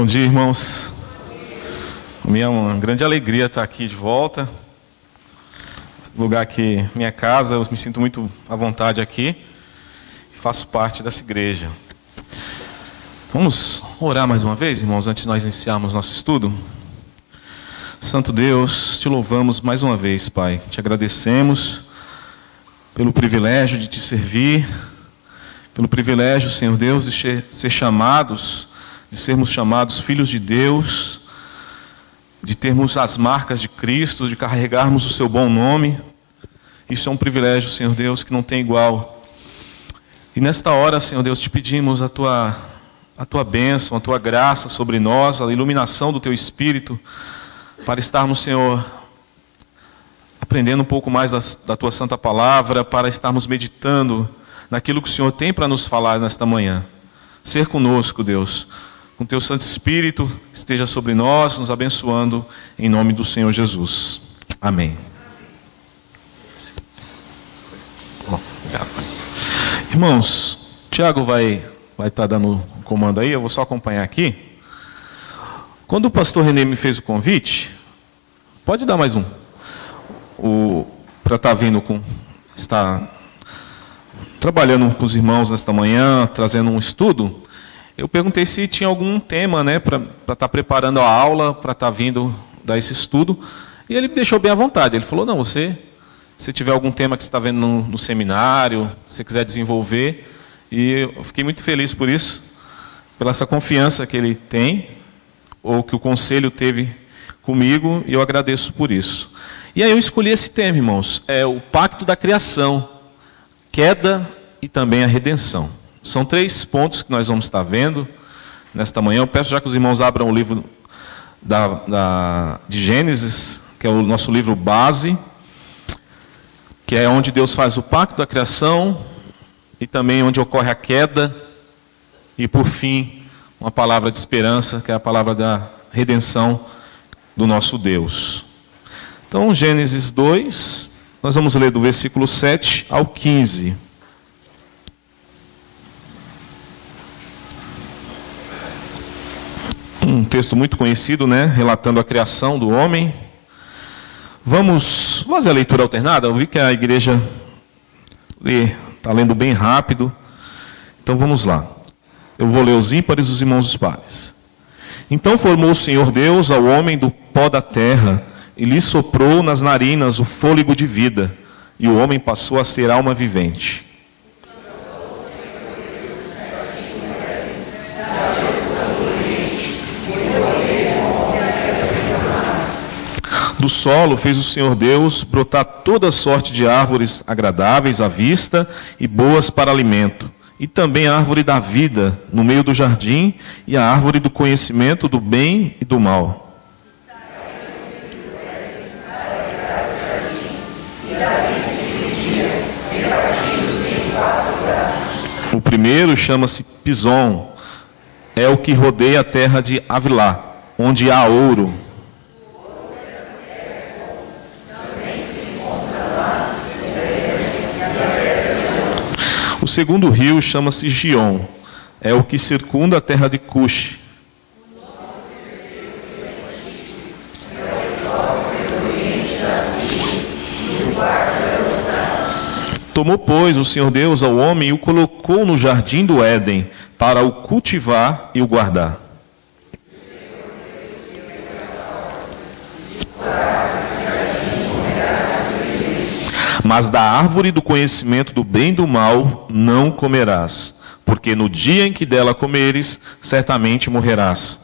Bom dia, irmãos. É uma grande alegria estar aqui de volta. Lugar que minha casa, eu me sinto muito à vontade aqui. Faço parte dessa igreja. Vamos orar mais uma vez, irmãos, antes de nós iniciarmos nosso estudo. Santo Deus, te louvamos mais uma vez, Pai. Te agradecemos pelo privilégio de te servir, pelo privilégio, Senhor Deus, de sermos chamados filhos de Deus, de termos as marcas de Cristo, de carregarmos o seu bom nome. Isso é um privilégio, Senhor Deus, que não tem igual. E nesta hora, Senhor Deus, te pedimos a tua bênção, a tua graça sobre nós, a iluminação do teu Espírito, para estarmos, Senhor, aprendendo um pouco mais da tua santa palavra, para estarmos meditando naquilo que o Senhor tem para nos falar nesta manhã. Ser conosco, Deus, com teu Santo Espírito, esteja sobre nós, nos abençoando, em nome do Senhor Jesus. Amém. Obrigado. Irmãos, Tiago vai estar dando o comando aí, eu vou só acompanhar aqui. Quando o pastor Renê me fez o convite, pode dar mais um, para estar vindo está trabalhando com os irmãos nesta manhã, trazendo um estudo. Eu perguntei se tinha algum tema, né, para estar preparando a aula, para estar vindo dar esse estudo. E ele me deixou bem à vontade. Ele falou, não, se tiver algum tema que você está vendo no seminário, se você quiser desenvolver. E eu fiquei muito feliz por isso, pela essa confiança que ele tem, ou que o conselho teve comigo, e eu agradeço por isso. E aí eu escolhi esse tema, irmãos, é o pacto da criação, queda e também a redenção. São 3 pontos que nós vamos estar vendo nesta manhã. Eu peço já que os irmãos abram o livro de Gênesis, que é o nosso livro base, que é onde Deus faz o pacto da criação e também onde ocorre a queda e, por fim, uma palavra de esperança, que é a palavra da redenção do nosso Deus. Então, Gênesis 2, nós vamos ler do versículo 7 ao 15. Um texto muito conhecido, né? Relatando a criação do homem. Vamos fazer a leitura alternada. Eu vi que a igreja está lendo bem rápido. Então vamos lá. Eu vou ler os ímpares e os irmãos os pares. Então formou o Senhor Deus ao homem do pó da terra, e lhe soprou nas narinas o fôlego de vida, e o homem passou a ser alma vivente. Do solo fez o Senhor Deus brotar toda sorte de árvores agradáveis à vista e boas para alimento, e também a árvore da vida no meio do jardim, e a árvore do conhecimento do bem e do mal. O primeiro chama-se Pison, é o que rodeia a terra de Avilá, onde há ouro. O segundo rio chama-se Gion, é o que circunda a terra de Cush. Tomou, pois, o Senhor Deus ao homem e o colocou no jardim do Éden, para o cultivar e o guardar. Mas da árvore do conhecimento do bem e do mal não comerás, porque no dia em que dela comeres, certamente morrerás.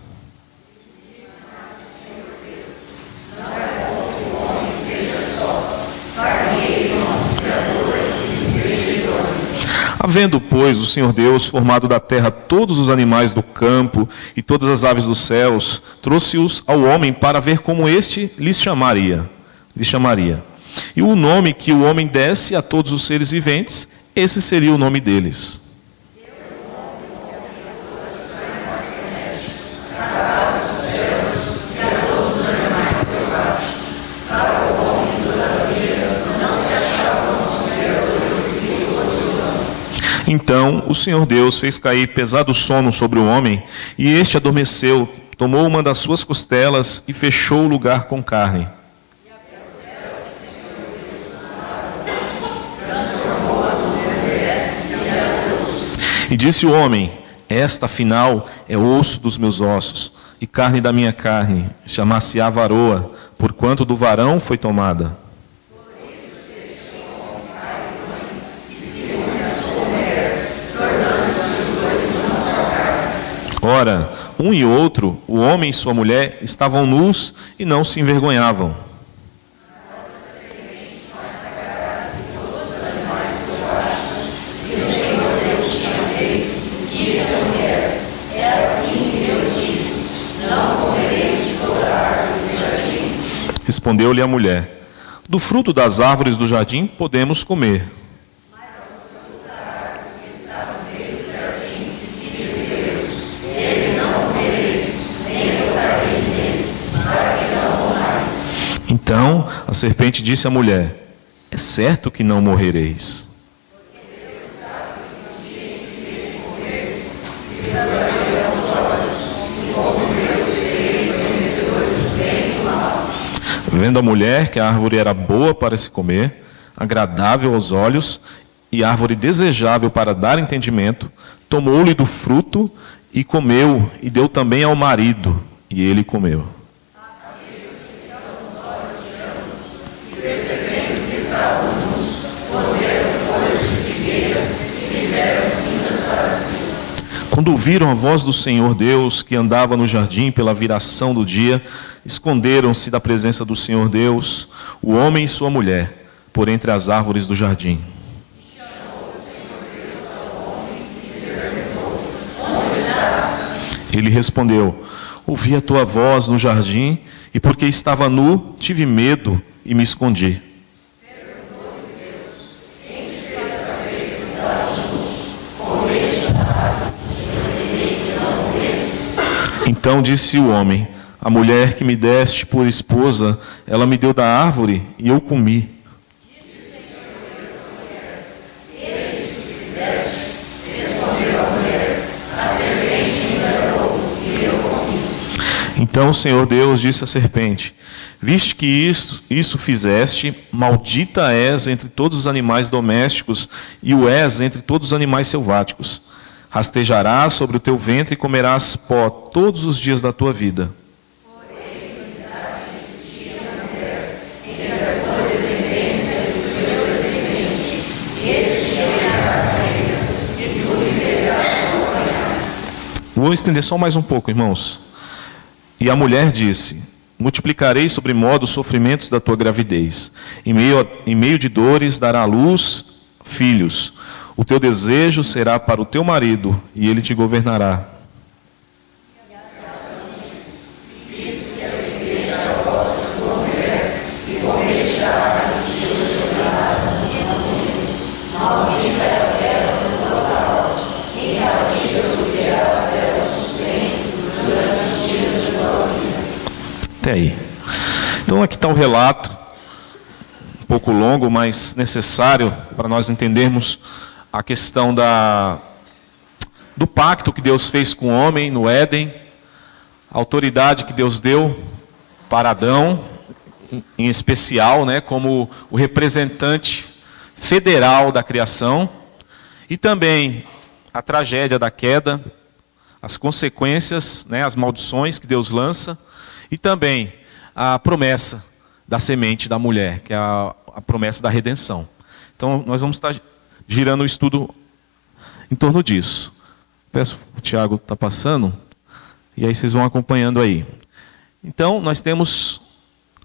Havendo, pois, o Senhor Deus formado da terra todos os animais do campo e todas as aves dos céus, trouxe-os ao homem para ver como este lhes chamaria. E o nome que o homem desse a todos os seres viventes, esse seria o nome deles. Então o Senhor Deus fez cair pesado sono sobre o homem, e este adormeceu, tomou uma das suas costelas e fechou o lugar com carne. E disse o homem: esta, afinal, é osso dos meus ossos e carne da minha carne, chamar-se-á varoa, porquanto do varão foi tomada. Ora, um e outro, o homem e sua mulher, estavam nus e não se envergonhavam. Respondeu-lhe a mulher: do fruto das árvores do jardim podemos comer. Então a serpente disse à mulher: é certo que não morrereis. Vendo a mulher que a árvore era boa para se comer, agradável aos olhos e árvore desejável para dar entendimento, tomou-lhe do fruto e comeu, e deu também ao marido, e ele comeu. Quando ouviram a voz do Senhor Deus, que andava no jardim pela viração do dia, esconderam-se da presença do Senhor Deus, o homem e sua mulher, por entre as árvores do jardim. Ele respondeu: ouvi a tua voz no jardim, e porque estava nu, tive medo e me escondi. Então disse o homem: a mulher que me deste por esposa, ela me deu da árvore e eu comi. Então o Senhor Deus disse à serpente: viste que isso fizeste, maldita és entre todos os animais domésticos e o és entre todos os animais selváticos. Rastejarás sobre o teu ventre e comerás pó todos os dias da tua vida. Vou estender só mais um pouco, irmãos. E a mulher disse: multiplicarei sobremodo os sofrimentos da tua gravidez. Em meio de dores dará à luz filhos. O teu desejo será para o teu marido, e ele te governará. Até aí. Então aqui está o relato, um pouco longo, mas necessário para nós entendermos a questão do pacto que Deus fez com o homem no Éden, a autoridade que Deus deu para Adão, em especial, né, como o representante federal da criação, e também a tragédia da queda, as consequências, né, as maldições que Deus lança, e também a promessa da semente da mulher, que é a promessa da redenção. Então nós vamos estar girando o estudo em torno disso. Peço o Tiago está passando, e aí vocês vão acompanhando aí. Então nós temos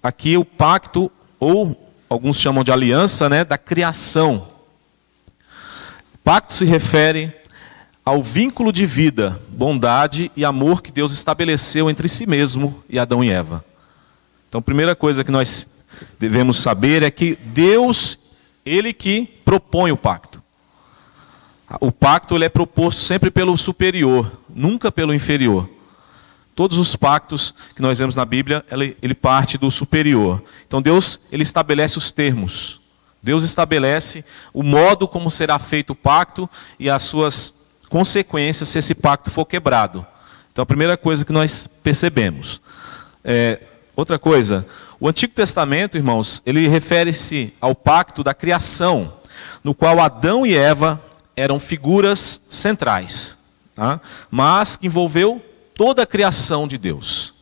aqui o pacto, ou alguns chamam de aliança, né, da criação. O pacto se refere ao vínculo de vida, bondade e amor que Deus estabeleceu entre si mesmo e Adão e Eva. Então a primeira coisa que nós devemos saber é que Deus, Ele que propõe o pacto. O pacto ele é proposto sempre pelo superior, nunca pelo inferior. Todos os pactos que nós vemos na Bíblia, ele parte do superior. Então Deus, ele estabelece os termos. Deus estabelece o modo como será feito o pacto e as suas consequências se esse pacto for quebrado. Então a primeira coisa que nós percebemos. Outra coisa, o Antigo Testamento, irmãos, ele refere-se ao pacto da criação, no qual Adão e Eva eram figuras centrais, tá? Mas que envolveu toda a criação de Deus.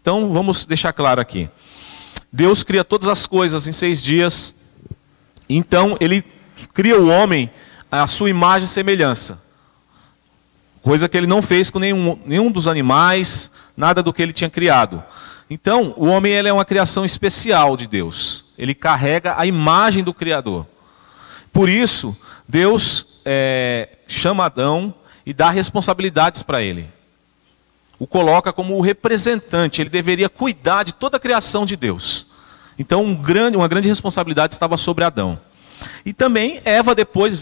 Então vamos deixar claro aqui. Deus cria todas as coisas em 6 dias, então ele cria o homem à sua imagem e semelhança. Coisa que ele não fez com nenhum dos animais, nada do que ele tinha criado. Então, o homem ele é uma criação especial de Deus. Ele carrega a imagem do Criador. Por isso, Deus chama Adão e dá responsabilidades para ele. O coloca como o representante. Ele deveria cuidar de toda a criação de Deus. Então, uma grande responsabilidade estava sobre Adão. E também Eva depois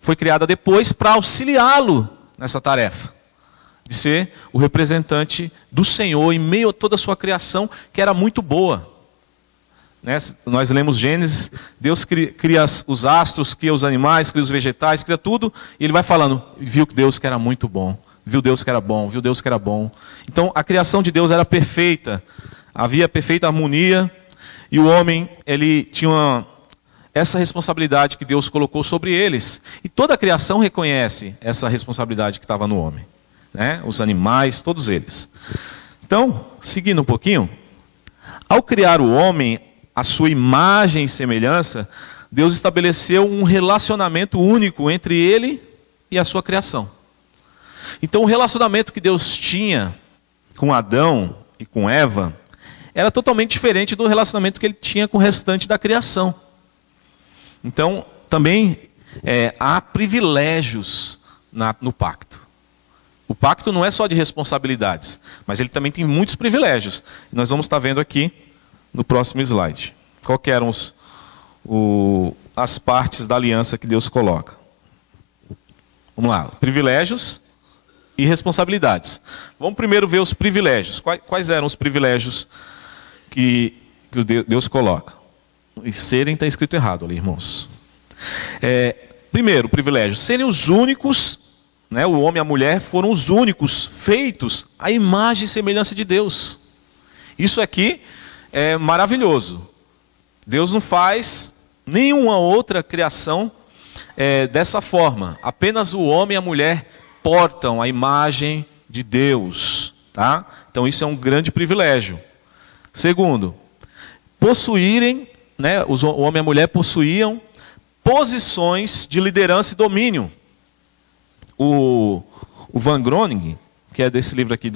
foi criada depois para auxiliá-lo nessa tarefa. De ser o representante do Senhor em meio a toda a sua criação, que era muito boa. Né? Nós lemos Gênesis, Deus cria os astros, cria os animais, cria os vegetais, cria tudo, e ele vai falando, viu que Deus que era muito bom, viu Deus que era bom, viu Deus que era bom. Então a criação de Deus era perfeita, havia perfeita harmonia, e o homem, ele tinha essa responsabilidade que Deus colocou sobre eles. E toda a criação reconhece essa responsabilidade que estava no homem. Né? Os animais, todos eles. Então, seguindo um pouquinho, ao criar o homem à sua imagem e semelhança, Deus estabeleceu um relacionamento único entre ele e a sua criação. Então, o relacionamento que Deus tinha com Adão e com Eva era totalmente diferente do relacionamento que ele tinha com o restante da criação. Então, também há privilégios no pacto. O pacto não é só de responsabilidades, mas ele também tem muitos privilégios. Nós vamos estar vendo aqui no próximo slide. Qual que eram as partes da aliança que Deus coloca? Vamos lá, privilégios e responsabilidades. Vamos primeiro ver os privilégios. Quais eram os privilégios que Deus coloca? E serem está escrito errado ali, irmãos. Primeiro, privilégio, serem os únicos, né, o homem e a mulher foram os únicos feitos à imagem e semelhança de Deus. Isso aqui é maravilhoso. Deus não faz nenhuma outra criação dessa forma. Apenas o homem e a mulher portam a imagem de Deus. Tá? Então isso é um grande privilégio. Segundo, possuírem, né, o homem e a mulher possuíam posições de liderança e domínio. O Van Groningen, que é desse livro aqui,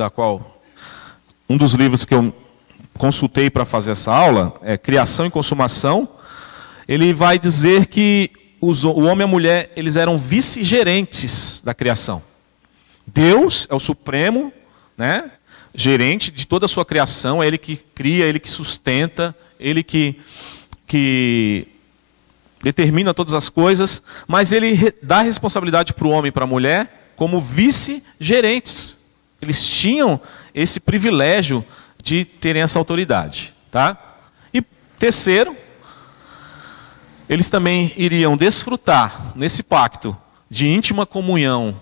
um dos livros que eu consultei para fazer essa aula, Criação e Consumação, ele vai dizer que o homem e a mulher eles eram vice-gerentes da criação. Deus é o supremo, né, gerente de toda a sua criação, é Ele que cria, Ele que sustenta, Ele que determina todas as coisas, mas Ele dá responsabilidade para o homem e para a mulher como vice-gerentes. Eles tinham esse privilégio de terem essa autoridade. Tá? E terceiro, eles também iriam desfrutar, nesse pacto, de íntima comunhão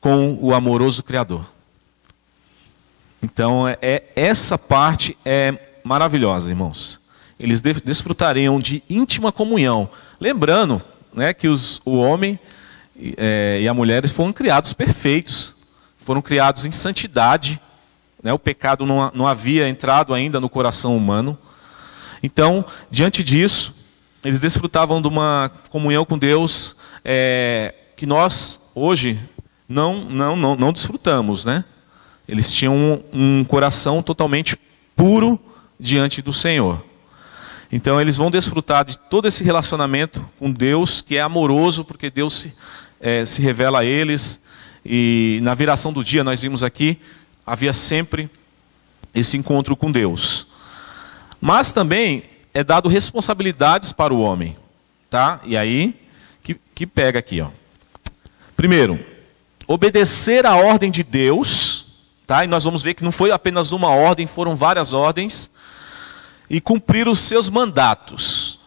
com o amoroso Criador. Então, essa parte é maravilhosa, irmãos. Eles desfrutariam de íntima comunhão. Lembrando, né, que o homem e a mulher foram criados perfeitos. Foram criados em santidade. Né, o pecado não havia entrado ainda no coração humano. Então, diante disso, eles desfrutavam de uma comunhão com Deus que nós, hoje, não desfrutamos, né? Eles tinham um coração totalmente puro diante do Senhor. Então eles vão desfrutar de todo esse relacionamento com Deus, que é amoroso, porque Deus se revela a eles. E na viração do dia, nós vimos aqui, havia sempre esse encontro com Deus. Mas também é dado responsabilidades para o homem. Tá? E aí, que pega aqui. Ó. Primeiro, obedecer à ordem de Deus. Tá? E nós vamos ver que não foi apenas uma ordem, foram várias ordens. E cumprir os seus mandatos.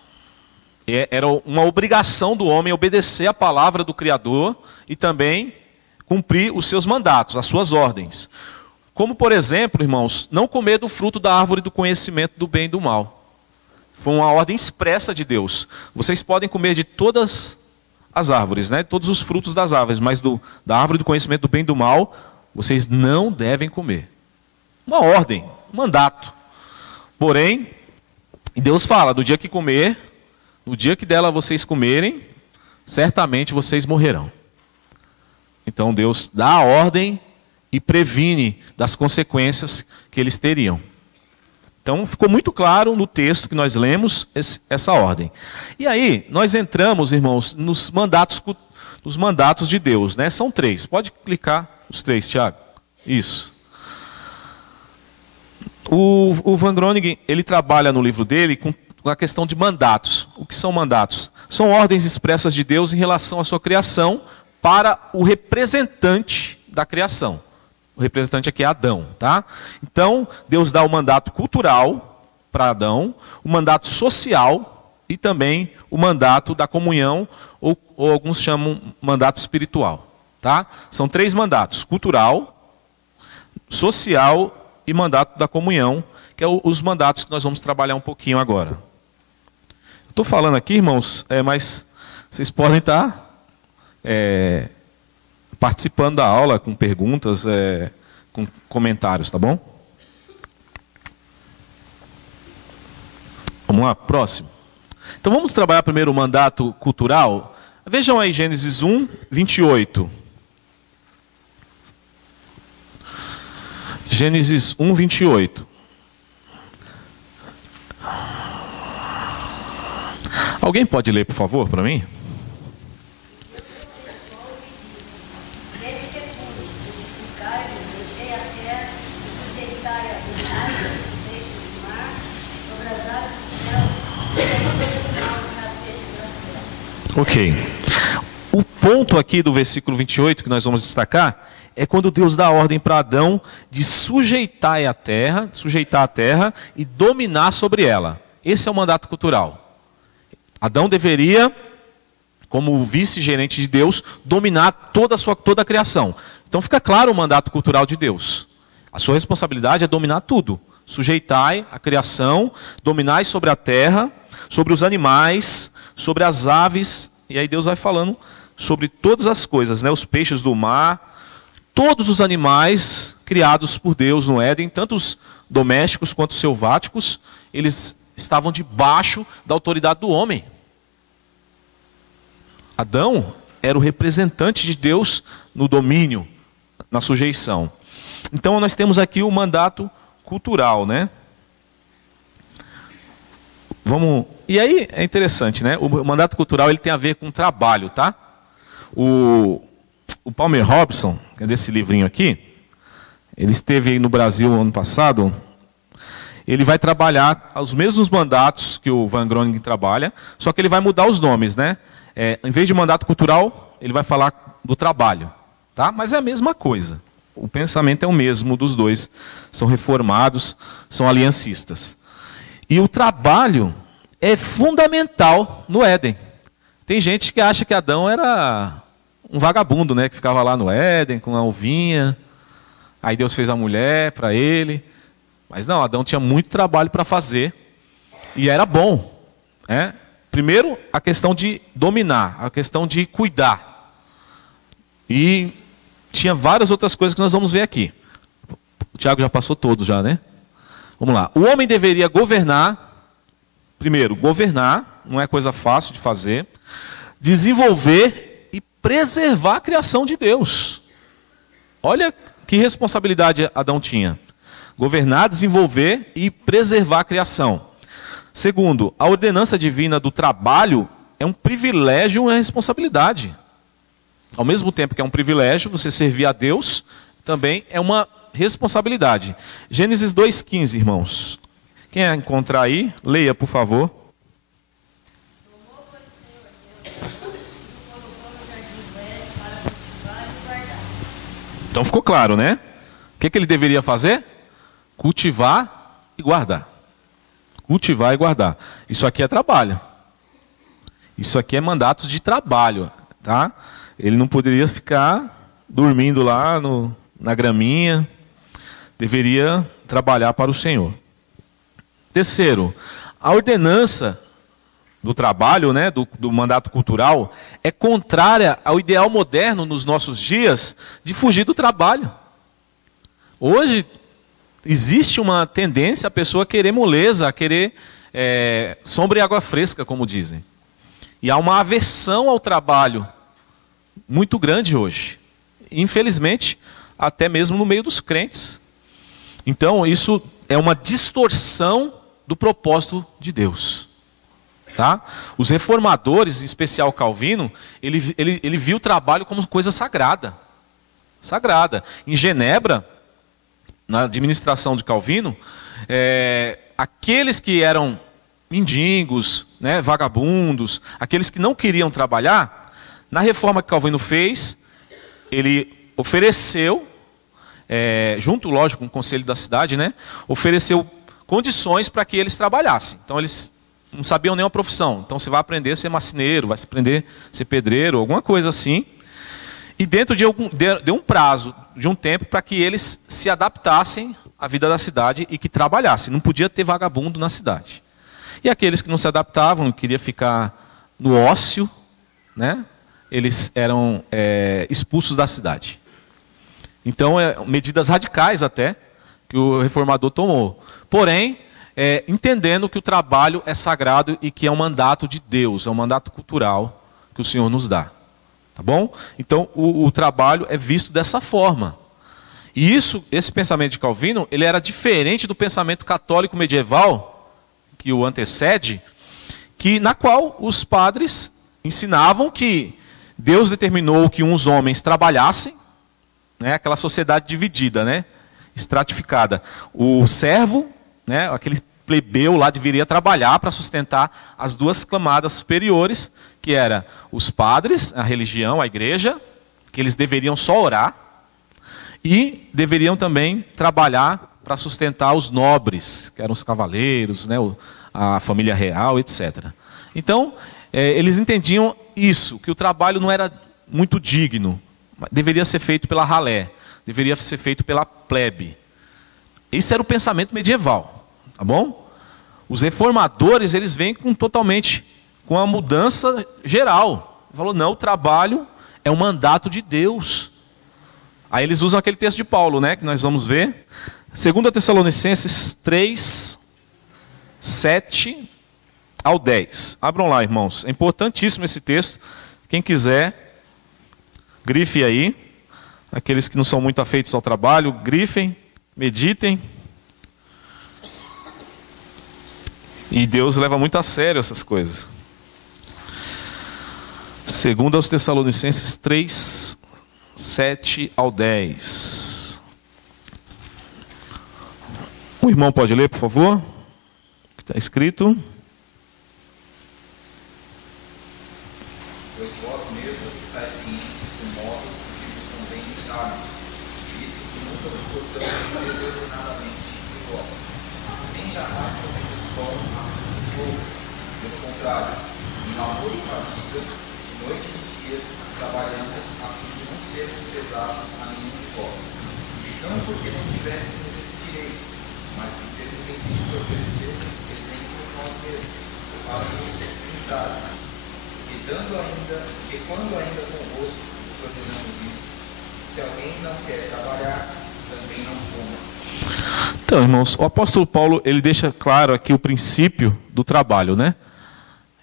Era uma obrigação do homem obedecer a palavra do Criador e também cumprir os seus mandatos, as suas ordens. Como, por exemplo, irmãos, não comer do fruto da árvore do conhecimento do bem e do mal. Foi uma ordem expressa de Deus. Vocês podem comer de todas as árvores, né? Todos os frutos das árvores, mas da árvore do conhecimento do bem e do mal, vocês não devem comer. Uma ordem, um mandato. Porém, Deus fala, do dia que comer, no dia que dela vocês comerem, certamente vocês morrerão. Então Deus dá a ordem e previne das consequências que eles teriam. Então ficou muito claro no texto que nós lemos essa ordem. E aí, nós entramos, irmãos, nos mandatos de Deus, né? São 3. Pode clicar os 3, Tiago. Isso. O Van Groningen, ele trabalha no livro dele com a questão de mandatos. O que são mandatos? São ordens expressas de Deus em relação à sua criação para o representante da criação. O representante aqui é Adão, tá? Então, Deus dá o mandato cultural para Adão, o mandato social e também o mandato da comunhão, ou alguns chamam mandato espiritual, tá? São 3 mandatos: cultural, social e mandato da comunhão, que é os mandatos que nós vamos trabalhar um pouquinho agora. Estou falando aqui, irmãos, mas vocês podem estar participando da aula com perguntas, com comentários, tá bom? Vamos lá, próximo. Então vamos trabalhar primeiro o mandato cultural. Vejam aí Gênesis 1, 28. Gênesis 1, 28. Alguém pode ler, por favor, para mim? Ok. O ponto aqui do versículo 28 que nós vamos destacar é quando Deus dá ordem para Adão de sujeitar a terra e dominar sobre ela. Esse é o mandato cultural. Adão deveria, como o vice-gerente de Deus, dominar toda a criação. Então fica claro o mandato cultural de Deus. A sua responsabilidade é dominar tudo. Sujeitai a criação, dominai sobre a terra, sobre os animais, sobre as aves. E aí Deus vai falando sobre todas as coisas, né? Os peixes do mar, todos os animais criados por Deus no Éden, tanto os domésticos quanto os selváticos, eles estavam debaixo da autoridade do homem. Adão era o representante de Deus no domínio, na sujeição. Então nós temos aqui o mandato cultural, né? E aí é interessante, né? O mandato cultural ele tem a ver com trabalho, tá? O Palmer Robson, que é desse livrinho aqui, ele esteve aí no Brasil ano passado. Ele vai trabalhar os mesmos mandatos que o Van Groningen trabalha, só que ele vai mudar os nomes, né? Em vez de mandato cultural, ele vai falar do trabalho, tá? Mas é a mesma coisa. O pensamento é o mesmo dos dois. São reformados, são aliancistas. E o trabalho é fundamental no Éden. Tem gente que acha que Adão era um vagabundo, né? Que ficava lá no Éden com a ovinha. Aí Deus fez a mulher para ele. Mas não, Adão tinha muito trabalho para fazer. E era bom, né? Primeiro, a questão de dominar, a questão de cuidar. E tinha várias outras coisas que nós vamos ver aqui. O Tiago já passou todos já, né? Vamos lá. O homem deveria governar. Primeiro, governar, não é coisa fácil de fazer. Desenvolver e preservar a criação de Deus. Olha que responsabilidade Adão tinha. Governar, desenvolver e preservar a criação. Segundo, a ordenança divina do trabalho é um privilégio e uma responsabilidade. Ao mesmo tempo que é um privilégio, você servir a Deus, também é uma responsabilidade. Gênesis 2,15, irmãos. Quem encontrar aí, leia, por favor. Então ficou claro, né? O que ele deveria fazer? Cultivar e guardar. Cultivar e guardar. Isso aqui é trabalho. Isso aqui é mandato de trabalho, tá? Ele não poderia ficar dormindo lá na graminha, deveria trabalhar para o Senhor. Terceiro, a ordenança do trabalho, né, do mandato cultural, é contrária ao ideal moderno nos nossos dias de fugir do trabalho. Hoje existe uma tendência a pessoa querer moleza, a querer sombra e água fresca, como dizem. E há uma aversão ao trabalho muito grande hoje. Infelizmente, até mesmo no meio dos crentes. Então, isso é uma distorção do propósito de Deus. Tá? Os reformadores, em especial Calvino, ele viu o trabalho como coisa sagrada. Sagrada. Em Genebra, na administração de Calvino, aqueles que eram mendigos, né, vagabundos, aqueles que não queriam trabalhar, na reforma que Calvino fez, ele ofereceu, junto, lógico, com o conselho da cidade, né, ofereceu condições para que eles trabalhassem. Então, eles não sabiam nenhuma profissão. Então, você vai aprender a ser marceneiro, vai aprender a ser pedreiro, alguma coisa assim. E dentro de um prazo, de um tempo, para que eles se adaptassem à vida da cidade e que trabalhassem. Não podia ter vagabundo na cidade. E aqueles que não se adaptavam, queriam ficar no ócio, né, eles eram expulsos da cidade. Então, medidas radicais até, que o reformador tomou. Porém, entendendo que o trabalho é sagrado e que é um mandato de Deus, é um mandato cultural que o Senhor nos dá. Tá bom? Então, o trabalho é visto dessa forma. E esse pensamento de Calvino, ele era diferente do pensamento católico medieval, que o antecede, na qual os padres ensinavam que Deus determinou que uns homens trabalhassem, né, aquela sociedade dividida, né, estratificada. O servo, né, aquele plebeu lá deveria trabalhar para sustentar as duas camadas superiores, que eram os padres, a religião, a igreja, que eles deveriam só orar, e deveriam também trabalhar para sustentar os nobres, que eram os cavaleiros, né, a família real, etc. Então, eles entendiam isso, que o trabalho não era muito digno, deveria ser feito pela ralé, deveria ser feito pela plebe. Esse era o pensamento medieval, tá bom? Os reformadores, eles vêm totalmente com a mudança geral. Falou, não, o trabalho é um mandato de Deus. Aí eles usam aquele texto de Paulo, né, que nós vamos ver. 2 Tessalonicenses 3, 7 ao 10. Abram lá, irmãos. É importantíssimo esse texto. Quem quiser, grife aí. Aqueles que não são muito afeitos ao trabalho, grifem, meditem. E Deus leva muito a sério essas coisas. 2 Tessalonicenses 3, 7 ao 10. O irmão pode ler, por favor? O que está escrito? Pois vós mesmos estáis cientes do modo que vos convém estar, visto que nunca vos portamos desordenadamente de vós, nem jamais comemos pão a custo de outro. Pelo contrário, em namoro e fadiga, de noite e de dia, trabalhamos a fim de não sermos pesados a nenhum de vós. Não porque não tivéssemos esse direito, mas por termos em vista oferecer-vos exemplo de nós mesmos, para vos servirmos. E quando ainda convosco ordenamos isso, se alguém não quer trabalhar, também não coma. Então, irmãos, o apóstolo Paulo, ele deixa claro aqui o princípio do trabalho, né?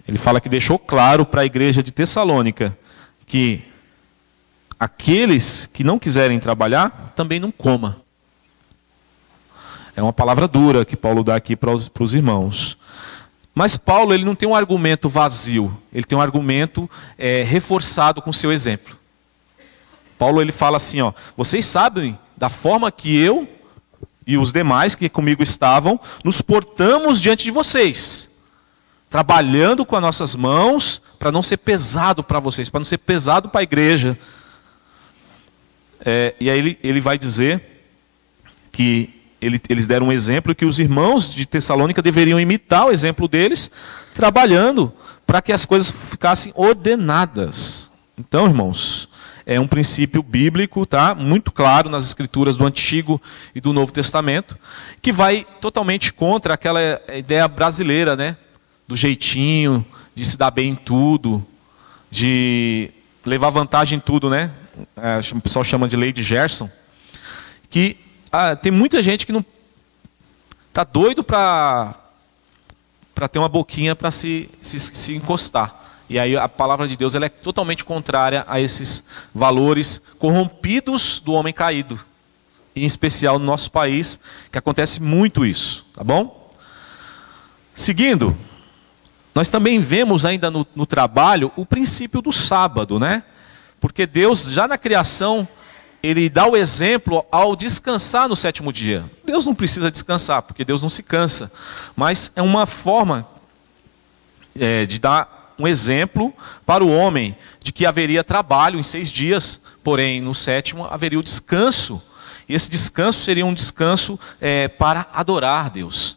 Ele fala que deixou claro para a igreja de Tessalônica que aqueles que não quiserem trabalhar, também não coma. É uma palavra dura que Paulo dá aqui para os irmãos. Mas Paulo, ele não tem um argumento vazio, ele tem um argumento reforçado com o seu exemplo. Paulo, ele fala assim, ó, vocês sabem da forma que eu e os demais que comigo estavam, nos portamos diante de vocês, trabalhando com as nossas mãos, para não ser pesado para vocês, para não ser pesado para a igreja. E aí ele vai dizer que eles deram um exemplo que os irmãos de Tessalônica deveriam imitar o exemplo deles, trabalhando para que as coisas ficassem ordenadas. Então, irmãos, é um princípio bíblico, tá? Muito claro nas escrituras do Antigo e do Novo Testamento, que vai totalmente contra aquela ideia brasileira, né? Do jeitinho, de se dar bem em tudo, de levar vantagem em tudo, né? O pessoal chama de lei de Gerson. Que tem muita gente que não está doido para ter uma boquinha para se encostar. E aí a palavra de Deus ela é totalmente contrária a esses valores corrompidos do homem caído. Em especial no nosso país, que acontece muito isso. Tá bom? Seguindo, nós também vemos ainda no trabalho o princípio do sábado, né? Porque Deus, já na criação, Ele dá o exemplo ao descansar no sétimo dia. Deus não precisa descansar, porque Deus não se cansa. Mas é uma forma de dar um exemplo para o homem de que haveria trabalho em 6 dias, porém no sétimo haveria o descanso. E esse descanso seria um descanso para adorar a Deus,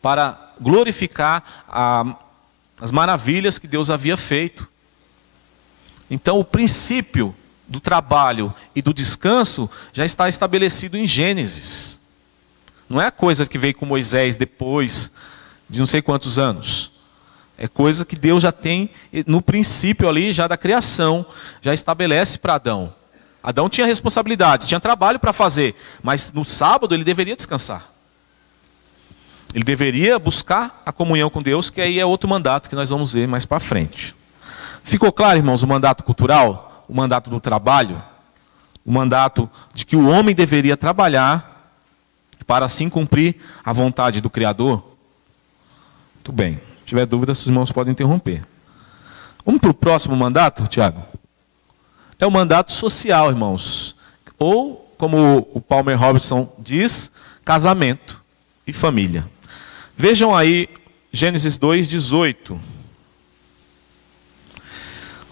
para glorificar as maravilhas que Deus havia feito. Então o princípio do trabalho e do descanso já está estabelecido em Gênesis. Não é a coisa que veio com Moisés depois de não sei quantos anos. É coisa que Deus já tem no princípio ali, já da criação, já estabelece para Adão. Adão tinha responsabilidades, tinha trabalho para fazer, mas no sábado ele deveria descansar. Ele deveria buscar a comunhão com Deus, que aí é outro mandato que nós vamos ver mais para frente. Ficou claro, irmãos, o mandato cultural, o mandato do trabalho, o mandato de que o homem deveria trabalhar para assim cumprir a vontade do Criador? Muito bem. Se tiver dúvida, os irmãos podem interromper. Vamos para o próximo mandato, Tiago? É o mandato social, irmãos. Ou, como o Palmer Robertson diz, casamento e família. Vejam aí Gênesis 2:18.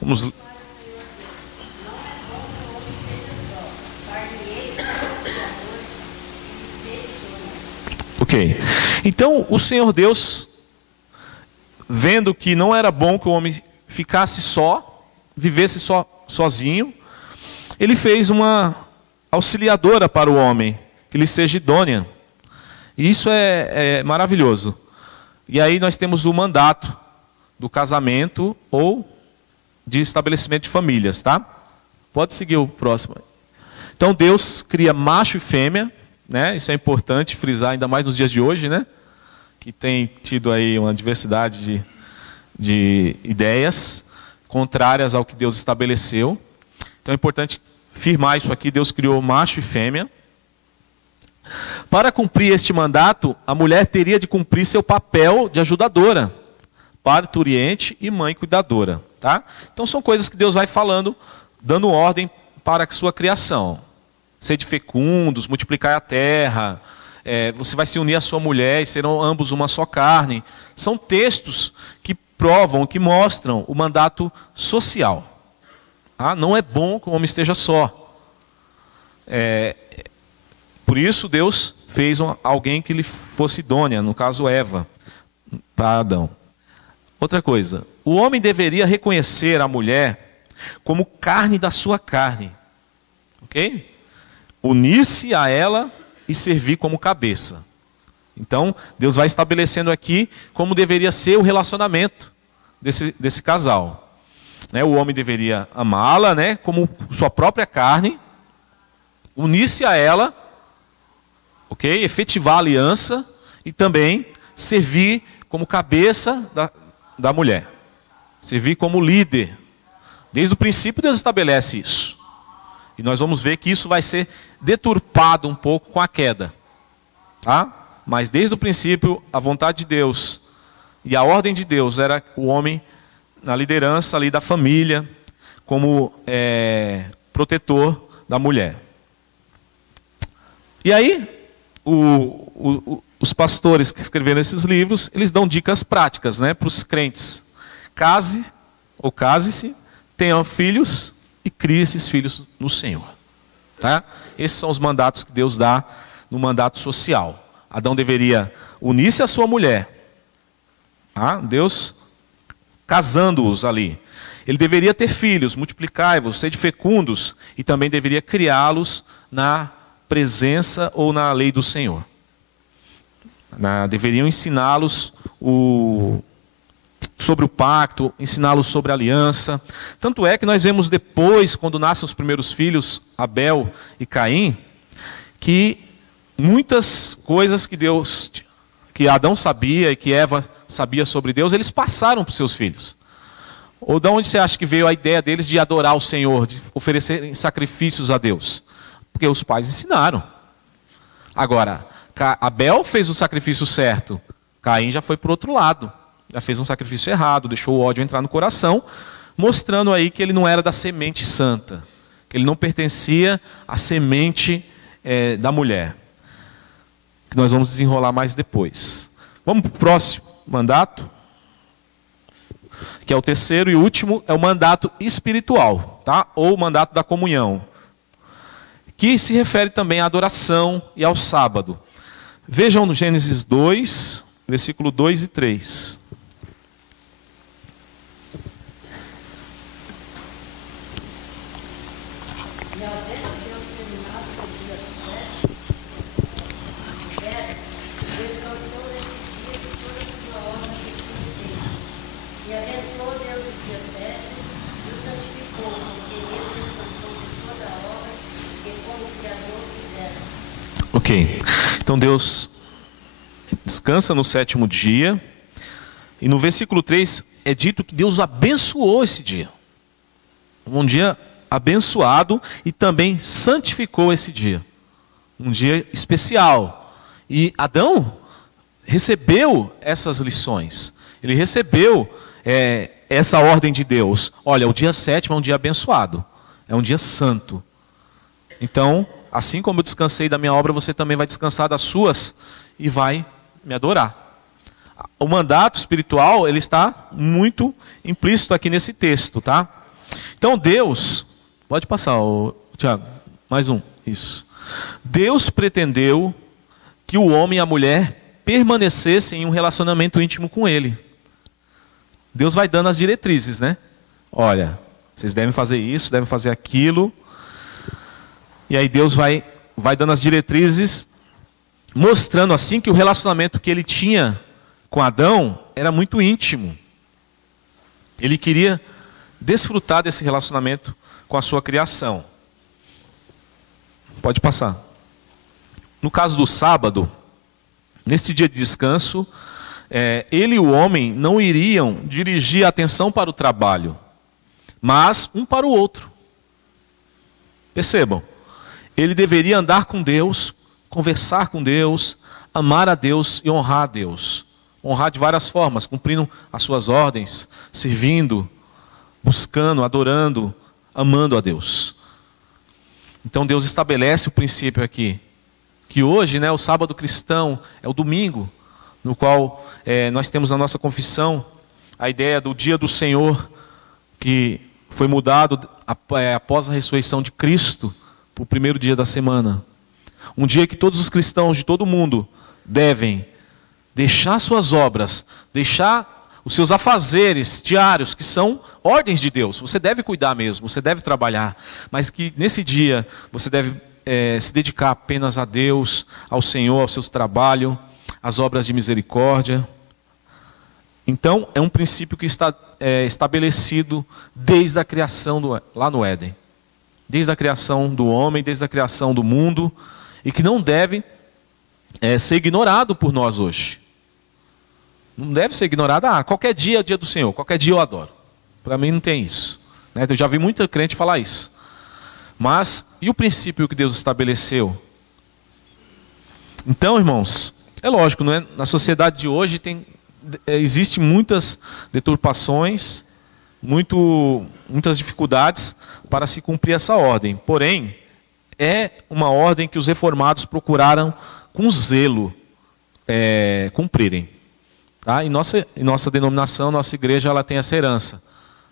Vamos... Ok. Então, o Senhor Deus, vendo que não era bom que o homem ficasse só, vivesse sozinho, Ele fez uma auxiliadora para o homem, que lhe seja idônea. E isso é maravilhoso. E aí nós temos o mandato do casamento ou de estabelecimento de famílias, tá? Pode seguir o próximo. Então Deus cria macho e fêmea, né? Isso é importante frisar, ainda mais nos dias de hoje, né? Que tem tido aí uma diversidade de ideias contrárias ao que Deus estabeleceu. Então é importante firmar isso aqui. Deus criou macho e fêmea. Para cumprir este mandato, a mulher teria de cumprir seu papel de ajudadora, parturiente e mãe cuidadora, tá? Então são coisas que Deus vai falando, dando ordem para a sua criação. Sede fecundos, multiplicai a terra, você vai se unir à sua mulher e serão ambos uma só carne. São textos que provam, que mostram o mandato social. Ah, não é bom que o homem esteja só. Por isso Deus fez alguém que lhe fosse idônea, no caso Eva, para Adão. Outra coisa, o homem deveria reconhecer a mulher como carne da sua carne. Ok? Unir-se a ela e servir como cabeça. Então, Deus vai estabelecendo aqui como deveria ser o relacionamento desse casal. Né? O homem deveria amá-la, né, como sua própria carne, unir-se a ela, ok? Efetivar a aliança e também servir como cabeça da mulher. Servir como líder. Desde o princípio Deus estabelece isso. E nós vamos ver que isso vai ser deturpado um pouco com a queda. Tá? Mas desde o princípio, a vontade de Deus e a ordem de Deus era o homem na liderança ali da família, como protetor da mulher. E aí, os pastores que escreveram esses livros, eles dão dicas práticas, né, para os crentes. Case ou case-se, tenham filhos e crie esses filhos no Senhor. Tá? Esses são os mandatos que Deus dá no mandato social. Adão deveria unir-se à sua mulher. Tá? Deus casando-os ali. Ele deveria ter filhos, multiplicai-vos, sede fecundos, e também deveria criá-los na presença ou na lei do Senhor. Deveriam ensiná-los sobre o pacto, ensiná-los sobre a aliança. Tanto é que nós vemos depois, quando nascem os primeiros filhos, Abel e Caim, que muitas coisas que Adão sabia e que Eva sabia sobre Deus, eles passaram para os seus filhos. Ou de onde você acha que veio a ideia deles de adorar o Senhor, de oferecerem sacrifícios a Deus? Porque os pais ensinaram. Agora, Abel fez o sacrifício certo, Caim já foi para o outro lado, já fez um sacrifício errado, deixou o ódio entrar no coração, mostrando aí que ele não era da semente santa, que ele não pertencia à semente da mulher, que nós vamos desenrolar mais depois. Vamos para o próximo mandato, que é o terceiro e último, é o mandato espiritual, tá? Ou o mandato da comunhão, que se refere também à adoração e ao sábado. Vejam no Gênesis 2, versículo 2 e 3. E havendo Deus terminado o dia 7, descansou nesse dia de toda a sua obra que tinha feito. E abençoou Deus o dia 7 e o santificou, porque ele descansou de toda a obra que como Criador fizera. Ok, então Deus descansa no sétimo dia, e no versículo 3 é dito que Deus abençoou esse dia. Um dia abençoado, e também santificou esse dia. Um dia especial. E Adão recebeu essas lições. Ele recebeu essa ordem de Deus. Olha, o dia sétimo é um dia abençoado. É um dia santo. Então, assim como eu descansei da minha obra, você também vai descansar das suas e vai me adorar. O mandato espiritual, ele está muito implícito aqui nesse texto, tá? Então Deus, pode passar, Tiago, mais um, isso. Deus pretendeu que o homem e a mulher permanecessem em um relacionamento íntimo com Ele. Deus vai dando as diretrizes, né? Olha, vocês devem fazer isso, devem fazer aquilo. E aí Deus vai dando as diretrizes, mostrando assim que o relacionamento que ele tinha com Adão era muito íntimo. Ele queria desfrutar desse relacionamento com a sua criação. Pode passar. No caso do sábado, neste dia de descanso, ele e o homem não iriam dirigir a atenção para o trabalho, mas um para o outro. Percebam, ele deveria andar com Deus, conversar com Deus, amar a Deus e honrar a Deus. Honrar de várias formas, cumprindo as suas ordens, servindo, buscando, adorando, amando a Deus. Então Deus estabelece o princípio aqui, que hoje, o sábado cristão é o domingo, no qual nós temos na nossa confissão a ideia do dia do Senhor, que foi mudado após a ressurreição de Cristo, para o primeiro dia da semana. Um dia que todos os cristãos de todo o mundo devem deixar suas obras, deixar os seus afazeres diários, que são ordens de Deus. Você deve cuidar mesmo, você deve trabalhar, mas que nesse dia você deve se dedicar apenas a Deus, ao Senhor, ao seu trabalho, às obras de misericórdia. Então, é um princípio que está estabelecido desde a criação lá no Éden. Desde a criação do homem, desde a criação do mundo, e que não deve ser ignorado por nós hoje. Não deve ser ignorado. Qualquer dia é o dia do Senhor, qualquer dia eu adoro. Para mim não tem isso. Eu já vi muita crente falar isso. Mas, e o princípio que Deus estabeleceu? Então, irmãos, é lógico, não é? Na sociedade de hoje existe muitas deturpações, muitas dificuldades para se cumprir essa ordem. Porém, é uma ordem que os reformados procuraram com zelo cumprirem. Tá? Em nossa denominação, nossa igreja, ela tem essa herança.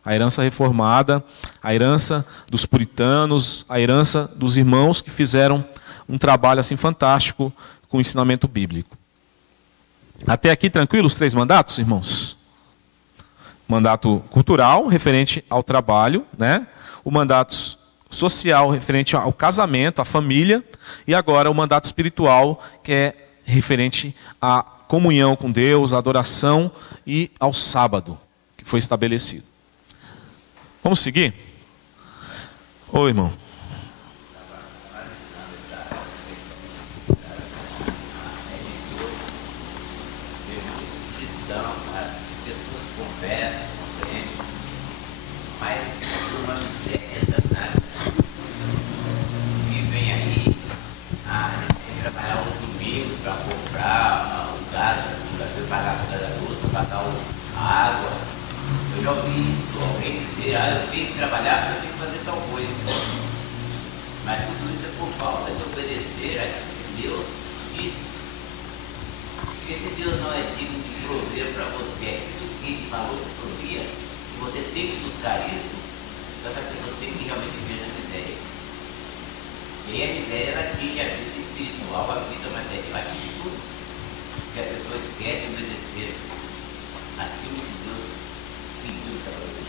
A herança reformada, a herança dos puritanos, a herança dos irmãos que fizeram um trabalho assim fantástico com o ensinamento bíblico. Até aqui tranquilo os 3 mandatos, irmãos? mandato cultural, referente ao trabalho, né? O mandato social, referente ao casamento, à família, e agora o mandato espiritual, que é referente à comunhão com Deus, à adoração e ao sábado, que foi estabelecido. Vamos seguir? Ô, irmão. Eu ouvi alguém dizer, eu tenho que trabalhar porque eu tenho que fazer tal coisa. Mas tudo isso é por falta de obedecer a Deus disse. Porque se Deus não é digno de prover para você aquilo que Ele falou que provia, e você tem que buscar isso, então essa pessoa tem que realmente ver a miséria. E aí a miséria ela atinge a vida espiritual, a vida material, atinge tudo. Porque a pessoa esquece de obedecer aquilo que Deus pediu para obedecer,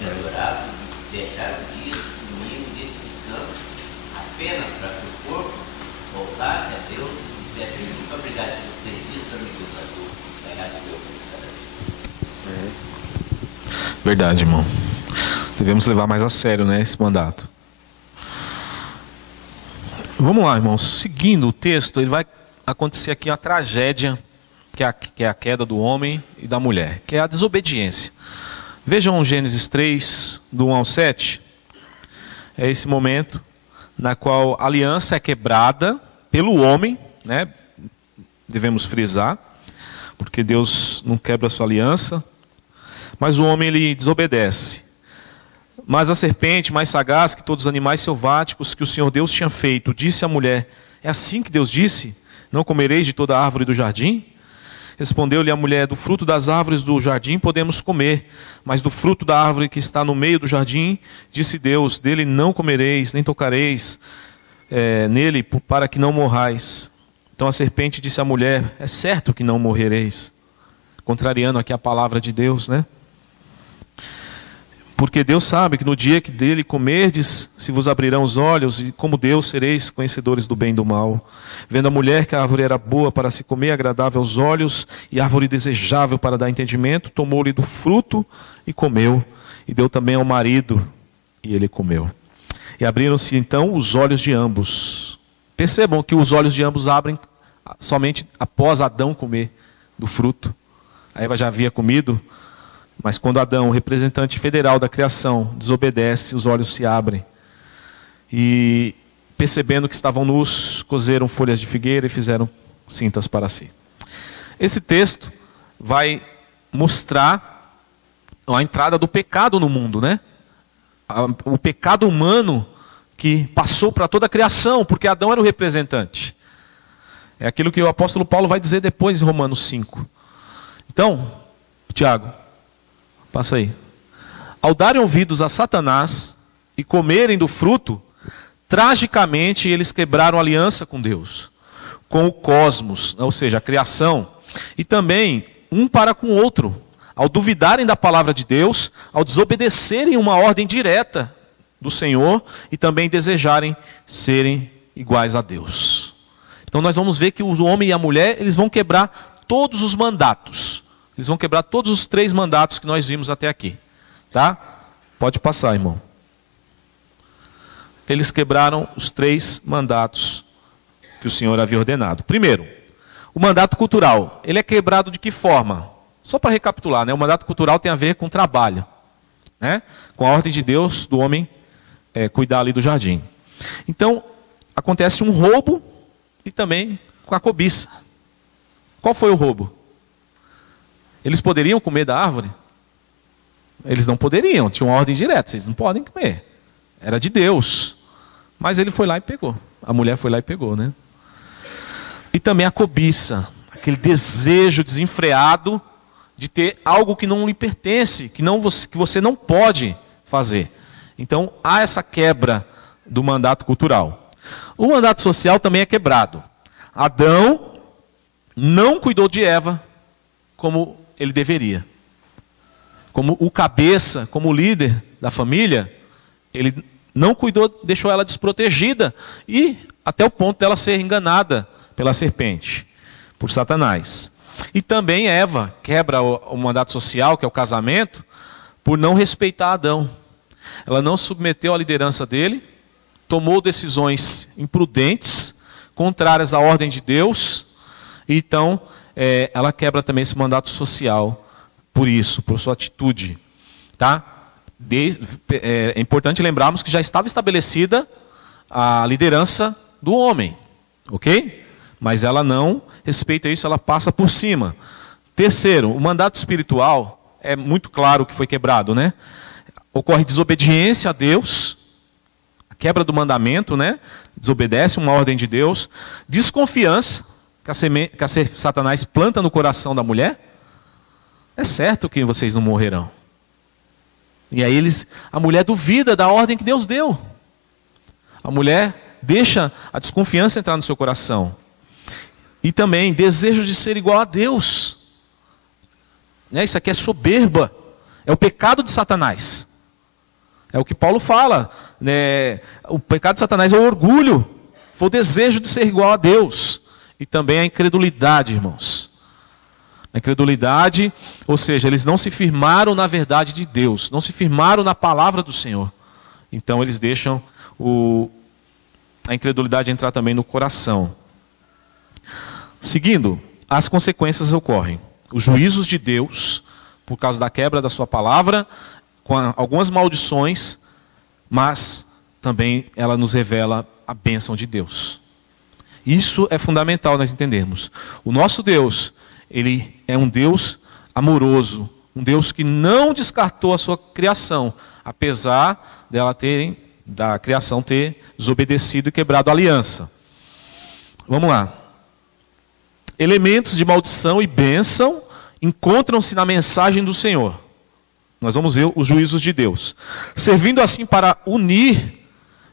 melhorar, deixar o dia, o domingo, o dia de descanso, apenas para que o corpo voltasse a Deus e dissesse: muito obrigado por vocês dias para me ganhar o meu cada. Verdade, irmão. Devemos levar mais a sério, né, esse mandato. Vamos lá, irmãos. Seguindo o texto, ele vai acontecer aqui uma tragédia, que é a queda do homem e da mulher, que é a desobediência. Vejam Gênesis 3, do 1 ao 7. É esse momento na qual a aliança é quebrada pelo homem, né? Devemos frisar, porque Deus não quebra a sua aliança, mas o homem ele desobedece. Mas a serpente, mais sagaz que todos os animais selváticos que o Senhor Deus tinha feito, disse à mulher: é assim que Deus disse? Não comereis de toda a árvore do jardim? Respondeu-lhe a mulher: do fruto das árvores do jardim podemos comer, mas do fruto da árvore que está no meio do jardim, disse Deus: dele não comereis, nem tocareis nele, para que não morrais. Então a serpente disse à mulher: é certo que não morrereis. Contrariando aqui a palavra de Deus, né? Porque Deus sabe que no dia que dele comerdes, se vos abrirão os olhos, e como Deus sereis conhecedores do bem e do mal. Vendo a mulher que a árvore era boa para se comer, agradável aos olhos, e árvore desejável para dar entendimento, tomou-lhe do fruto e comeu, e deu também ao marido, e ele comeu. E abriram-se então os olhos de ambos. Percebam que os olhos de ambos abrem somente após Adão comer do fruto. A Eva já havia comido, mas quando Adão, o representante federal da criação, desobedece, os olhos se abrem. E percebendo que estavam nus, cozeram folhas de figueira e fizeram cintas para si. Esse texto vai mostrar a entrada do pecado no mundo, né? O pecado humano que passou para toda a criação, porque Adão era o representante. É aquilo que o apóstolo Paulo vai dizer depois em Romanos 5. Então, Tiago, passa aí. Ao darem ouvidos a Satanás e comerem do fruto, tragicamente eles quebraram a aliança com Deus, com o cosmos, ou seja, a criação, e também um para com o outro, ao duvidarem da palavra de Deus, ao desobedecerem uma ordem direta do Senhor e também desejarem serem iguais a Deus. Então nós vamos ver que o homem e a mulher, eles vão quebrar todos os mandatos. Eles vão quebrar todos os 3 mandatos que nós vimos até aqui. Tá? Pode passar, irmão. Eles quebraram os 3 mandatos que o Senhor havia ordenado. Primeiro, o mandato cultural. Ele é quebrado de que forma? Só para recapitular, né? O mandato cultural tem a ver com trabalho, né? Com a ordem de Deus do homem cuidar ali do jardim. Então, acontece um roubo e também com a cobiça. Qual foi o roubo? Eles poderiam comer da árvore? Eles não poderiam, tinha uma ordem direta, vocês não podem comer. Era de Deus. Mas ele foi lá e pegou. A mulher foi lá e pegou, né? E também a cobiça, aquele desejo desenfreado de ter algo que não lhe pertence, que você não pode fazer. Então há essa quebra do mandato cultural. O mandato social também é quebrado. Adão não cuidou de Eva como ele deveria. Como o cabeça, como o líder da família, ele não cuidou, deixou ela desprotegida e até o ponto dela ser enganada pela serpente, por Satanás. E também Eva quebra o mandato social, que é o casamento, por não respeitar Adão. Ela não submeteu à liderança dele, tomou decisões imprudentes, contrárias à ordem de Deus, e então ela quebra também esse mandato social por isso, por sua atitude. Tá? É importante lembrarmos que já estava estabelecida a liderança do homem, ok? Mas ela não respeita isso, ela passa por cima. Terceiro, o mandato espiritual é muito claro que foi quebrado, né? Ocorre desobediência a Deus, a quebra do mandamento, né? Desobedece uma ordem de Deus, desconfiança que Satanás planta no coração da mulher. É certo que vocês não morrerão. E aí a mulher duvida da ordem que Deus deu. A mulher deixa a desconfiança entrar no seu coração. E também desejo de ser igual a Deus. Isso aqui é soberba. É o pecado de Satanás. É o que Paulo fala. O pecado de Satanás é o orgulho. Foi o desejo de ser igual a Deus. E também a incredulidade, irmãos. A incredulidade, ou seja, eles não se firmaram na verdade de Deus. Não se firmaram na palavra do Senhor. Então eles deixam a incredulidade entrar também no coração. Seguindo, as consequências ocorrem. Os juízos de Deus, por causa da quebra da sua palavra, com algumas maldições, mas também ela nos revela a bênção de Deus. Isso é fundamental nós entendermos. O nosso Deus, ele é um Deus amoroso, um Deus que não descartou a sua criação, apesar da criação ter desobedecido e quebrado a aliança. Vamos lá. Elementos de maldição e bênção encontram-se na mensagem do Senhor. Nós vamos ver os juízos de Deus. Servindo assim para unir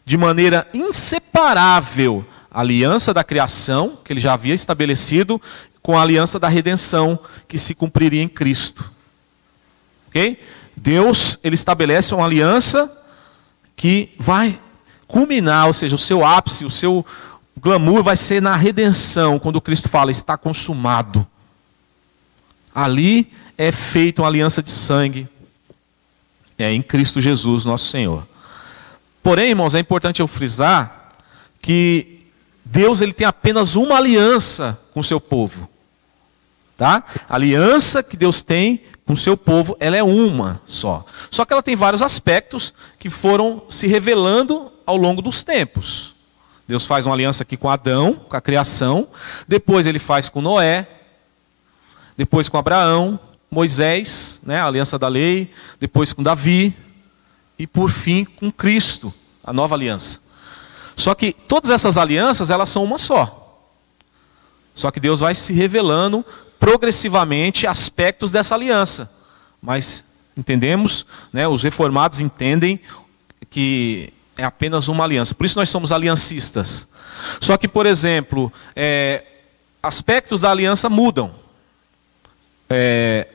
de maneira inseparável a aliança da criação, que ele já havia estabelecido, com a aliança da redenção, que se cumpriria em Cristo. Ok? Deus, ele estabelece uma aliança que vai culminar, ou seja, o seu ápice, o seu glamour vai ser na redenção, quando Cristo fala, está consumado. Ali é feita uma aliança de sangue, em Cristo Jesus, nosso Senhor. Porém, irmãos, é importante eu frisar que Deus ele tem apenas uma aliança com o seu povo. Tá? A aliança que Deus tem com o seu povo, ela é uma só. Só que ela tem vários aspectos que foram se revelando ao longo dos tempos. Deus faz uma aliança aqui com Adão, com a criação. Depois ele faz com Noé. Depois com Abraão, Moisés, né, a aliança da lei. Depois com Davi. E por fim com Cristo, a nova aliança. Só que todas essas alianças, elas são uma só. Só que Deus vai se revelando progressivamente aspectos dessa aliança. Mas entendemos, né, os reformados entendem que é apenas uma aliança. Por isso nós somos aliancistas. Só que, por exemplo, aspectos da aliança mudam.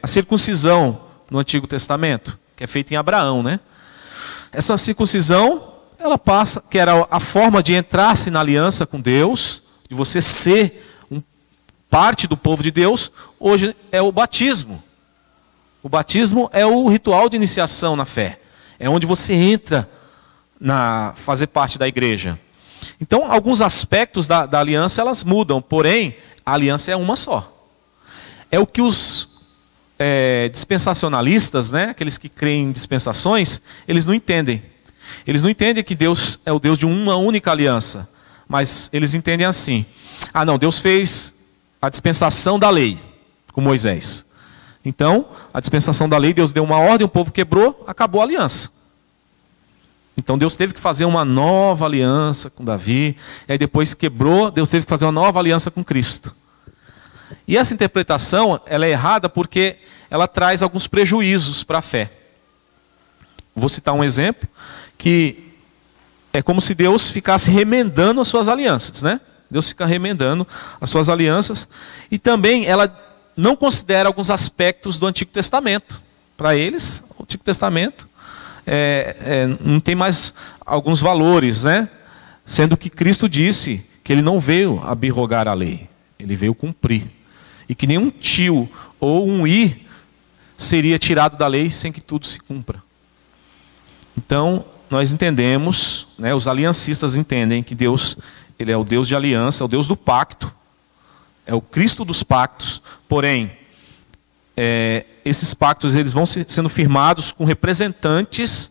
A circuncisão no Antigo Testamento, que é feita em Abraão, né? Essa circuncisão, ela passa, que era a forma de entrar-se na aliança com Deus, de você ser parte do povo de Deus, hoje é o batismo. O batismo é o ritual de iniciação na fé. É onde você entra fazer parte da igreja. Então, alguns aspectos da aliança, elas mudam, porém, a aliança é uma só. É o que os dispensacionalistas, né, aqueles que creem em dispensações, eles não entendem. Eles não entendem que Deus é o Deus de uma única aliança, mas eles entendem assim. Não, Deus fez a dispensação da lei com Moisés. Então, a dispensação da lei, Deus deu uma ordem, o povo quebrou, acabou a aliança. Então Deus teve que fazer uma nova aliança com Davi, e aí depois quebrou, Deus teve que fazer uma nova aliança com Cristo. E essa interpretação, ela é errada porque ela traz alguns prejuízos para a fé. Vou citar um exemplo, que é como se Deus ficasse remendando as suas alianças, né? Deus fica remendando as suas alianças, e também ela não considera alguns aspectos do Antigo Testamento. Para eles, o Antigo Testamento não tem mais alguns valores, né? Sendo que Cristo disse que ele não veio abrogar a lei, ele veio cumprir. E que nenhum tio ou um i seria tirado da lei sem que tudo se cumpra. Então, nós entendemos, né, os aliancistas entendem que Deus, ele é o Deus de aliança, é o Deus do pacto, é o Cristo dos pactos, porém, esses pactos eles vão sendo firmados com representantes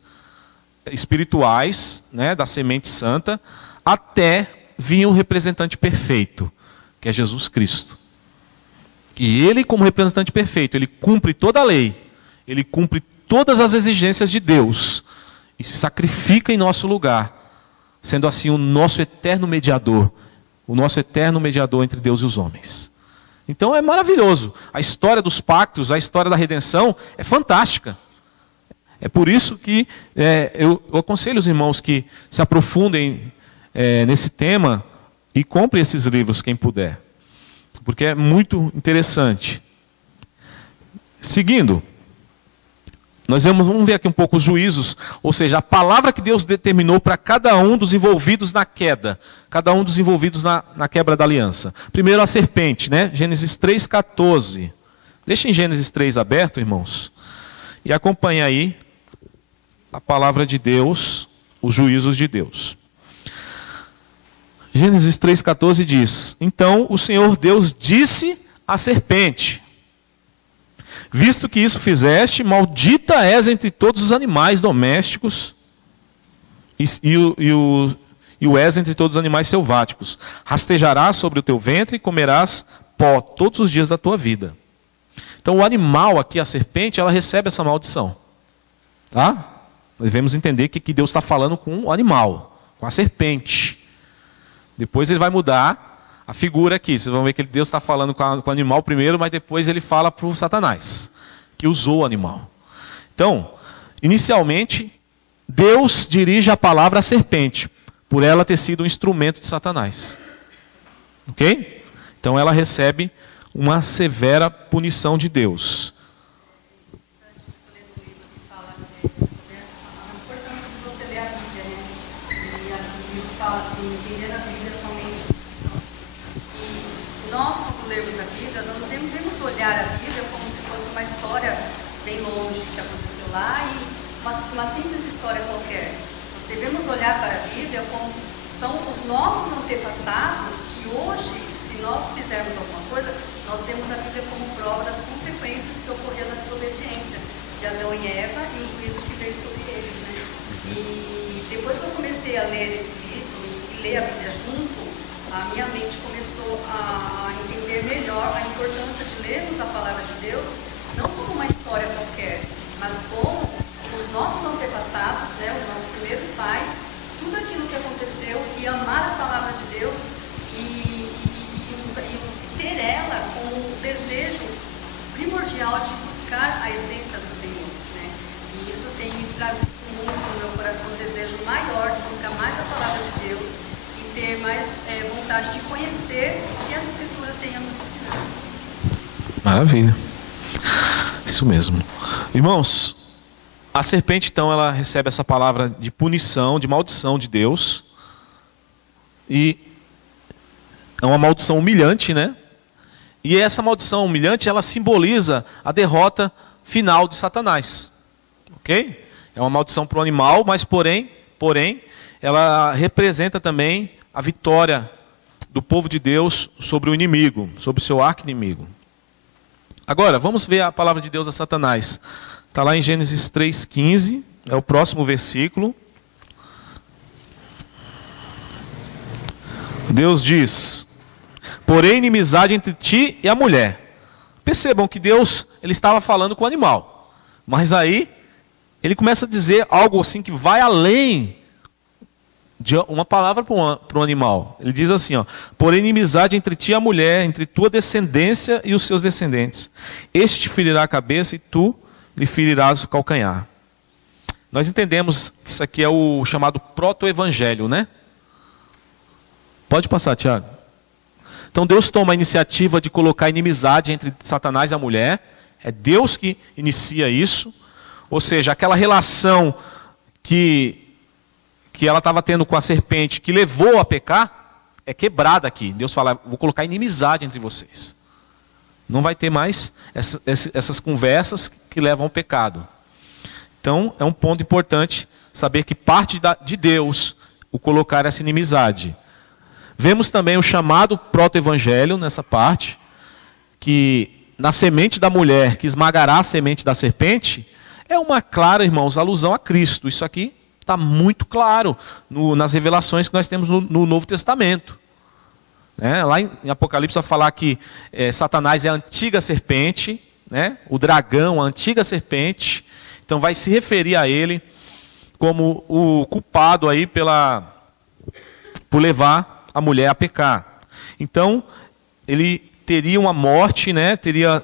espirituais, né, da semente santa, até vir o representante perfeito, que é Jesus Cristo. E ele, como representante perfeito, ele cumpre toda a lei, ele cumpre todas as exigências de Deus, e se sacrifica em nosso lugar, sendo assim o nosso eterno mediador entre Deus e os homens. Então é maravilhoso. A história dos pactos, a história da redenção é fantástica. É por isso que eu aconselho os irmãos que se aprofundem nesse tema e comprem esses livros, quem puder. Porque é muito interessante. Seguindo, nós vamos ver aqui um pouco os juízos, ou seja, a palavra que Deus determinou para cada um dos envolvidos na queda, cada um dos envolvidos na quebra da aliança. Primeiro a serpente, né? Gênesis 3,14. Deixem Gênesis 3 aberto, irmãos, e acompanhe aí a palavra de Deus, os juízos de Deus. Gênesis 3,14 diz: Então o Senhor Deus disse à serpente: Visto que isso fizeste, maldita és entre todos os animais domésticos e o és entre todos os animais selváticos. Rastejarás sobre o teu ventre e comerás pó todos os dias da tua vida. Então o animal aqui, a serpente, ela recebe essa maldição. Tá? Nós devemos entender que Deus está falando com o animal, com a serpente. Depois ele vai mudar a figura aqui. Vocês vão ver que Deus está falando com o animal primeiro, mas depois ele fala para o Satanás, que usou o animal. Então, inicialmente, Deus dirige a palavra à serpente, por ela ter sido um instrumento de Satanás. Ok? Então ela recebe uma severa punição de Deus. Nós, quando lemos a Bíblia, não devemos olhar a Bíblia como se fosse uma história bem longe que aconteceu lá e uma simples história qualquer. Nós devemos olhar para a Bíblia como são os nossos antepassados que hoje, se nós fizermos alguma coisa, nós temos a Bíblia como prova das consequências que ocorreram na desobediência de Adão e Eva e o juízo que veio sobre eles, né? E depois que eu comecei a ler esse livro e ler a Bíblia junto, a minha mente começou a entender melhor a importância de lermos a palavra de Deus, não como uma história qualquer, mas como os nossos antepassados, né, os nossos primeiros pais, tudo aquilo que aconteceu, e amar a palavra de Deus e ter ela como um desejo primordial de buscar a essência do Senhor, né? E isso tem me trazido muito no meu coração um desejo maior de buscar mais a palavra de Deus, ter mais vontade de conhecer o que as Escrituras têm a nos ensinar. Maravilha. Isso mesmo. Irmãos, a serpente então ela recebe essa palavra de punição, de maldição de Deus. E é uma maldição humilhante, né? E essa maldição humilhante, ela simboliza a derrota final de Satanás. Ok? É uma maldição para o animal, mas porém, ela representa também a vitória do povo de Deus sobre o inimigo, sobre o seu arqui-inimigo. Agora, vamos ver a palavra de Deus a Satanás. Está lá em Gênesis 3,15, é o próximo versículo. Deus diz: porém inimizade entre ti e a mulher. Percebam que Deus ele estava falando com o animal, mas aí ele começa a dizer algo assim que vai além de uma palavra para um animal. Ele diz assim, ó: porém inimizade entre ti e a mulher, entre tua descendência e os seus descendentes. Este te ferirá a cabeça e tu lhe ferirás o calcanhar. Nós entendemos que isso aqui é o chamado proto-evangelho, né? Pode passar, Tiago. Então Deus toma a iniciativa de colocar inimizade entre Satanás e a mulher. É Deus que inicia isso. Ou seja, aquela relação que ela estava tendo com a serpente, que levou a pecar, é quebrada aqui. Deus fala, vou colocar inimizade entre vocês. Não vai ter mais essas conversas que levam ao pecado. Então, é um ponto importante saber que parte de Deus o colocar essa inimizade. Vemos também o chamado proto-evangelho nessa parte, que na semente da mulher que esmagará a semente da serpente, é uma clara, irmãos, alusão a Cristo. Isso aqui está muito claro nas revelações que nós temos no Novo Testamento. Lá em Apocalipse vai falar que Satanás é a antiga serpente, o dragão, a antiga serpente. Então vai se referir a ele como o culpado aí por levar a mulher a pecar. Então ele teria uma morte, teria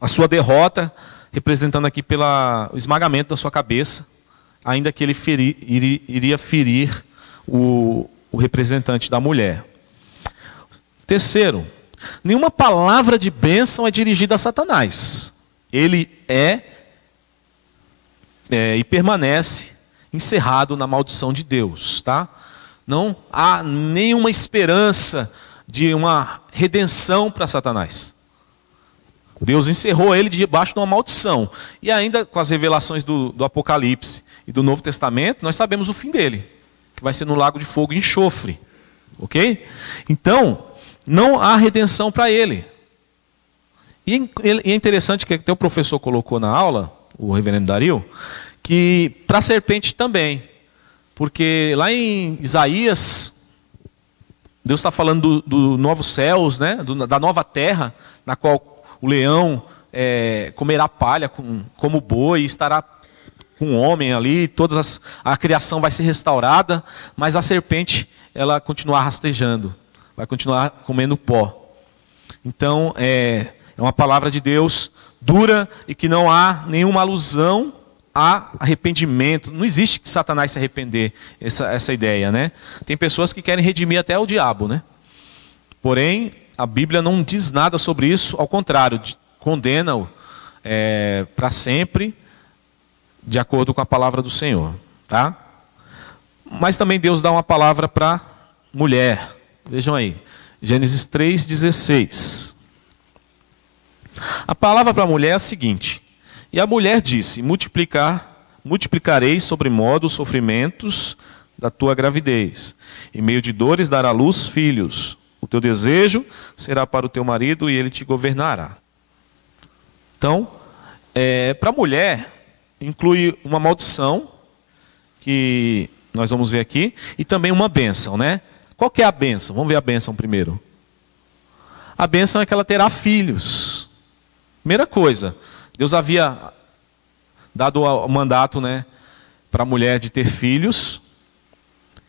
a sua derrota, representando aqui pelo esmagamento da sua cabeça, ainda que ele iria ferir o representante da mulher. Terceiro, nenhuma palavra de bênção é dirigida a Satanás. Ele e permanece encerrado na maldição de Deus. Tá? Não há nenhuma esperança de uma redenção para Satanás. Deus encerrou ele debaixo de uma maldição. E ainda com as revelações do Apocalipse e do Novo Testamento, nós sabemos o fim dele, que vai ser no lago de fogo e enxofre. Ok? Então, não há redenção para ele. E é interessante que até o professor colocou na aula, o reverendo Dario, que para a serpente também. Porque lá em Isaías, Deus está falando do novos céus, da nova terra, na qual o leão comerá palha como boi, estará com o homem ali, a criação vai ser restaurada, mas a serpente ela continuar rastejando, vai continuar comendo pó. Então é uma palavra de Deus dura e que não há nenhuma alusão a arrependimento. Não existe que Satanás se arrepender, essa ideia, Tem pessoas que querem redimir até o diabo, Porém, a Bíblia não diz nada sobre isso, ao contrário, condena-o para sempre, de acordo com a palavra do Senhor. Tá? Mas também Deus dá uma palavra para mulher. Vejam aí, Gênesis 3,16. A palavra para a mulher é a seguinte: e a mulher disse, multiplicarei sobremodo os sofrimentos da tua gravidez, em meio de dores dará à luz filhos. O teu desejo será para o teu marido e ele te governará. Então, para a mulher, inclui uma maldição, que nós vamos ver aqui, e também uma bênção, Qual que é a bênção? Vamos ver a bênção primeiro. A bênção é que ela terá filhos. Primeira coisa, Deus havia dado o mandato, para a mulher de ter filhos,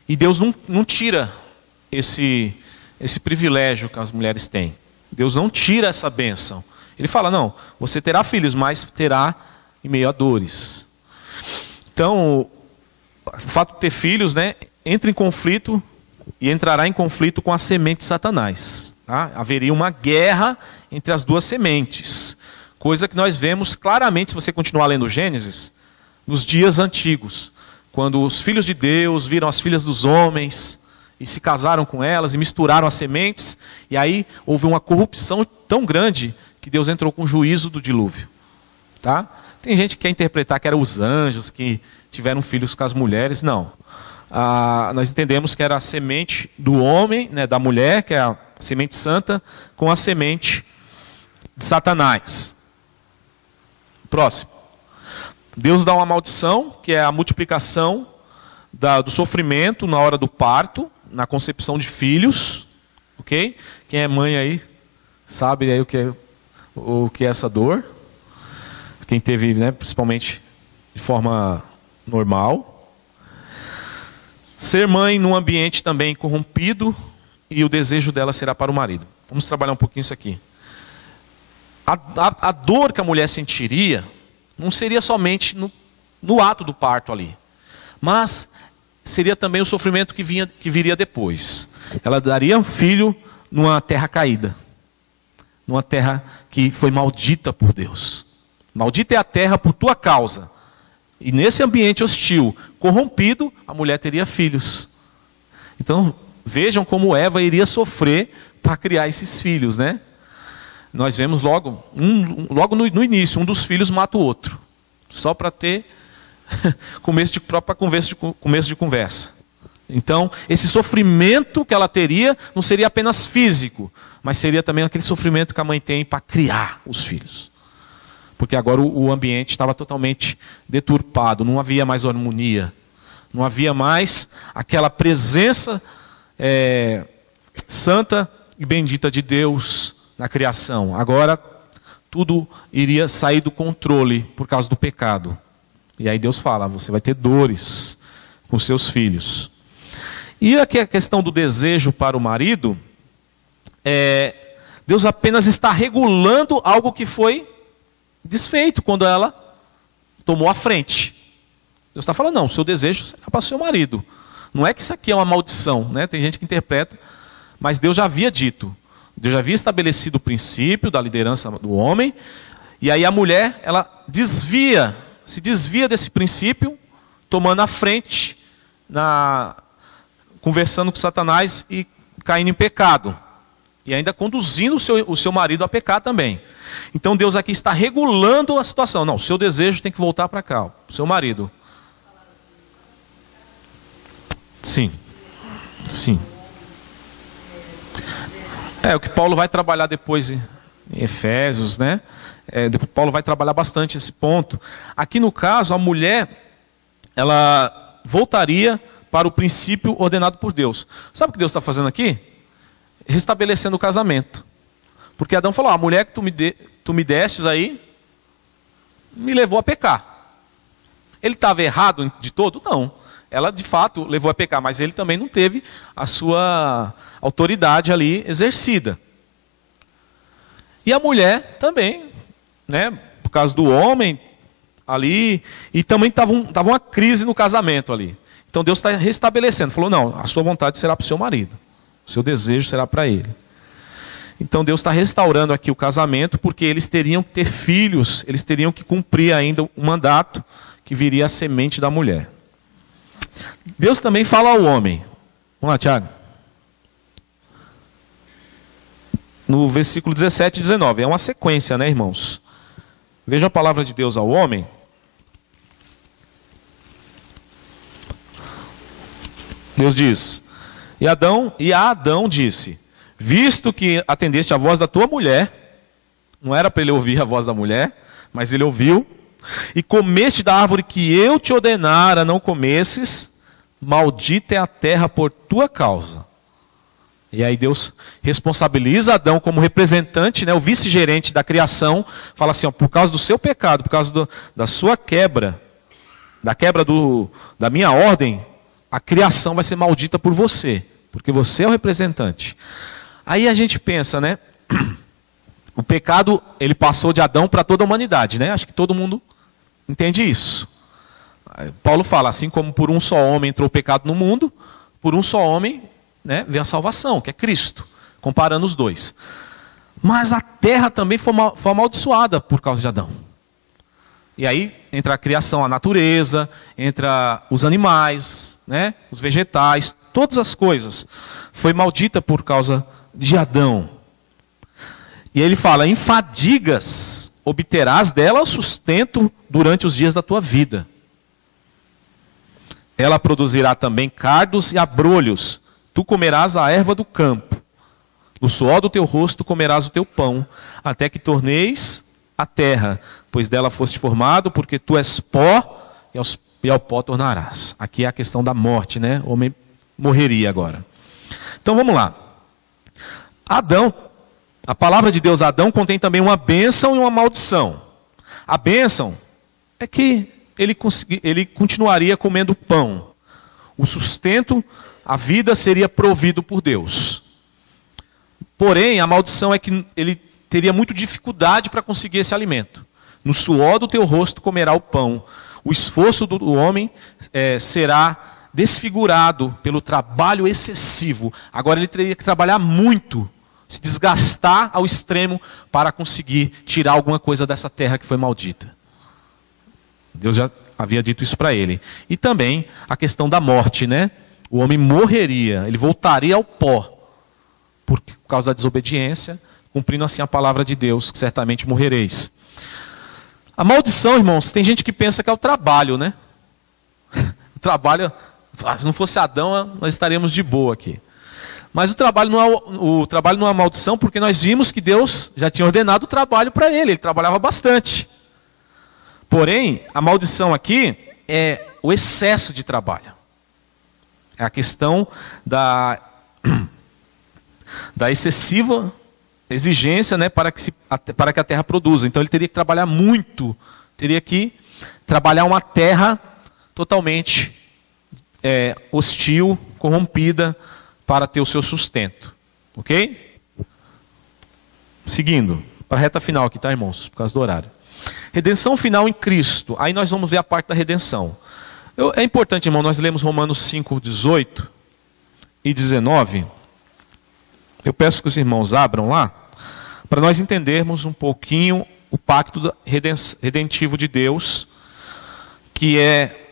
e Deus não tira esse privilégio que as mulheres têm. Deus não tira essa bênção. Ele fala, não, você terá filhos, mas terá em meio a dores. Então, o fato de ter filhos, entra em conflito e entrará em conflito com a semente de Satanás. Tá? Haveria uma guerra entre as duas sementes. Coisa que nós vemos claramente, se você continuar lendo Gênesis, nos dias antigos. Quando os filhos de Deus viram as filhas dos homens e se casaram com elas e misturaram as sementes. E aí houve uma corrupção tão grande que Deus entrou com o juízo do dilúvio. Tá? Tem gente que quer interpretar que eram os anjos que tiveram filhos com as mulheres. Não. Nós entendemos que era a semente do homem, da mulher, que é a semente santa, com a semente de Satanás. Próximo. Deus dá uma maldição, que é a multiplicação do sofrimento na hora do parto, na concepção de filhos. Ok? Quem é mãe aí sabe aí o que é essa dor. Quem teve, principalmente de forma normal. Ser mãe num ambiente também corrompido e o desejo dela será para o marido. Vamos trabalhar um pouquinho isso aqui. A dor que a mulher sentiria não seria somente no ato do parto ali, mas seria também o sofrimento que viria depois. Ela daria um filho numa terra caída, numa terra que foi maldita por Deus. Maldita é a terra por tua causa. E nesse ambiente hostil, corrompido, a mulher teria filhos. Então, vejam como Eva iria sofrer para criar esses filhos, né? Nós vemos logo no início, um dos filhos mata o outro. Só para ter começo de conversa. Então, esse sofrimento que ela teria não seria apenas físico, mas seria também aquele sofrimento que a mãe tem para criar os filhos. Porque agora o ambiente estava totalmente deturpado, não havia mais harmonia, não havia mais aquela presença santa e bendita de Deus na criação. Agora tudo iria sair do controle por causa do pecado. E aí Deus fala, você vai ter dores com seus filhos. E aqui a questão do desejo para o marido, Deus apenas está regulando algo que foi desfeito quando ela tomou a frente. Deus está falando, não, o seu desejo será para o seu marido. Não é que isso aqui é uma maldição, né? Tem gente que interpreta, mas Deus já havia dito. Deus já havia estabelecido o princípio da liderança do homem, e aí a mulher, ela se desvia desse princípio, tomando a frente, conversando com Satanás e caindo em pecado. E ainda conduzindo o seu marido a pecar também. Então Deus aqui está regulando a situação. Não, o seu desejo tem que voltar para cá, o seu marido. Sim. Sim. O que Paulo vai trabalhar depois em Efésios, né? Paulo vai trabalhar bastante esse ponto. Aqui no caso, a mulher, ela voltaria para o princípio ordenado por Deus. Sabe o que Deus está fazendo aqui? Restabelecendo o casamento. Porque Adão falou, a mulher que tu me destes aí, me levou a pecar. Ele estava errado de todo? Não. Ela de fato levou a pecar, mas ele também não teve a sua autoridade ali exercida. E a mulher também, né, por causa do homem ali, e também estava uma crise no casamento ali. Então Deus está restabelecendo, falou, não, a sua vontade será para o seu marido, o seu desejo será para ele. Então Deus está restaurando aqui o casamento, porque eles teriam que ter filhos, eles teriam que cumprir ainda o mandato que viria a semente da mulher. Deus também fala ao homem. Vamos lá, Tiago. No versículo 17 e 19. É uma sequência, né, irmãos? Veja a palavra de Deus ao homem. Deus diz, e a Adão disse, visto que atendeste à voz da tua mulher, não era para ele ouvir a voz da mulher, mas ele ouviu, e comeste da árvore que eu te ordenara não comesses, maldita é a terra por tua causa. E aí Deus responsabiliza Adão como representante, né, o vice-gerente da criação, fala assim, ó, por causa do seu pecado, por causa da sua quebra, da quebra da minha ordem, a criação vai ser maldita por você, porque você é o representante. Aí a gente pensa, né, o pecado, ele passou de Adão para toda a humanidade, né? Acho que todo mundo entende isso. Paulo fala, assim como por um só homem entrou o pecado no mundo, por um só homem, né, veio a salvação, que é Cristo, comparando os dois. Mas a terra também foi amaldiçoada por causa de Adão. E aí entra a criação, a natureza, entra os animais, né, os vegetais, todas as coisas. Foi maldita por causa de Adão. E ele fala, em fadigas obterás dela o sustento durante os dias da tua vida. Ela produzirá também cardos e abrolhos. Tu comerás a erva do campo. No suor do teu rosto comerás o teu pão, até que torneis a terra, pois dela foste formado, porque tu és pó, e ao pó tornarás. Aqui é a questão da morte, né? O homem morreria agora. Então vamos lá. Adão, a palavra de Deus, Adão, contém também uma bênção e uma maldição. A bênção é que ele continuaria comendo pão. O sustento, a vida seria provido por Deus. Porém, a maldição é que ele teria muita dificuldade para conseguir esse alimento. No suor do teu rosto comerá o pão. O esforço do homem será desfigurado pelo trabalho excessivo. Agora ele teria que trabalhar muito se desgastar ao extremo para conseguir tirar alguma coisa dessa terra que foi maldita. Deus já havia dito isso para ele. E também a questão da morte, né? O homem morreria, ele voltaria ao pó por causa da desobediência, cumprindo assim a palavra de Deus, que certamente morrereis. A maldição, irmãos, tem gente que pensa que é o trabalho, né? O trabalho, se não fosse Adão, nós estaríamos de boa aqui. Mas o trabalho não é uma maldição, porque nós vimos que Deus já tinha ordenado o trabalho para ele trabalhava bastante. Porém, a maldição aqui é o excesso de trabalho. É a questão da excessiva exigência, né, para que a terra produza. Então ele teria que trabalhar muito, teria que trabalhar uma terra totalmente hostil, corrompida, para ter o seu sustento. Ok? Seguindo, para a reta final aqui, tá, irmãos? Por causa do horário. Redenção final em Cristo. Aí nós vamos ver a parte da redenção. É importante, irmão, nós lemos Romanos 5, 18 e 19. Eu peço que os irmãos abram lá, para nós entendermos um pouquinho o pacto redentivo de Deus, que é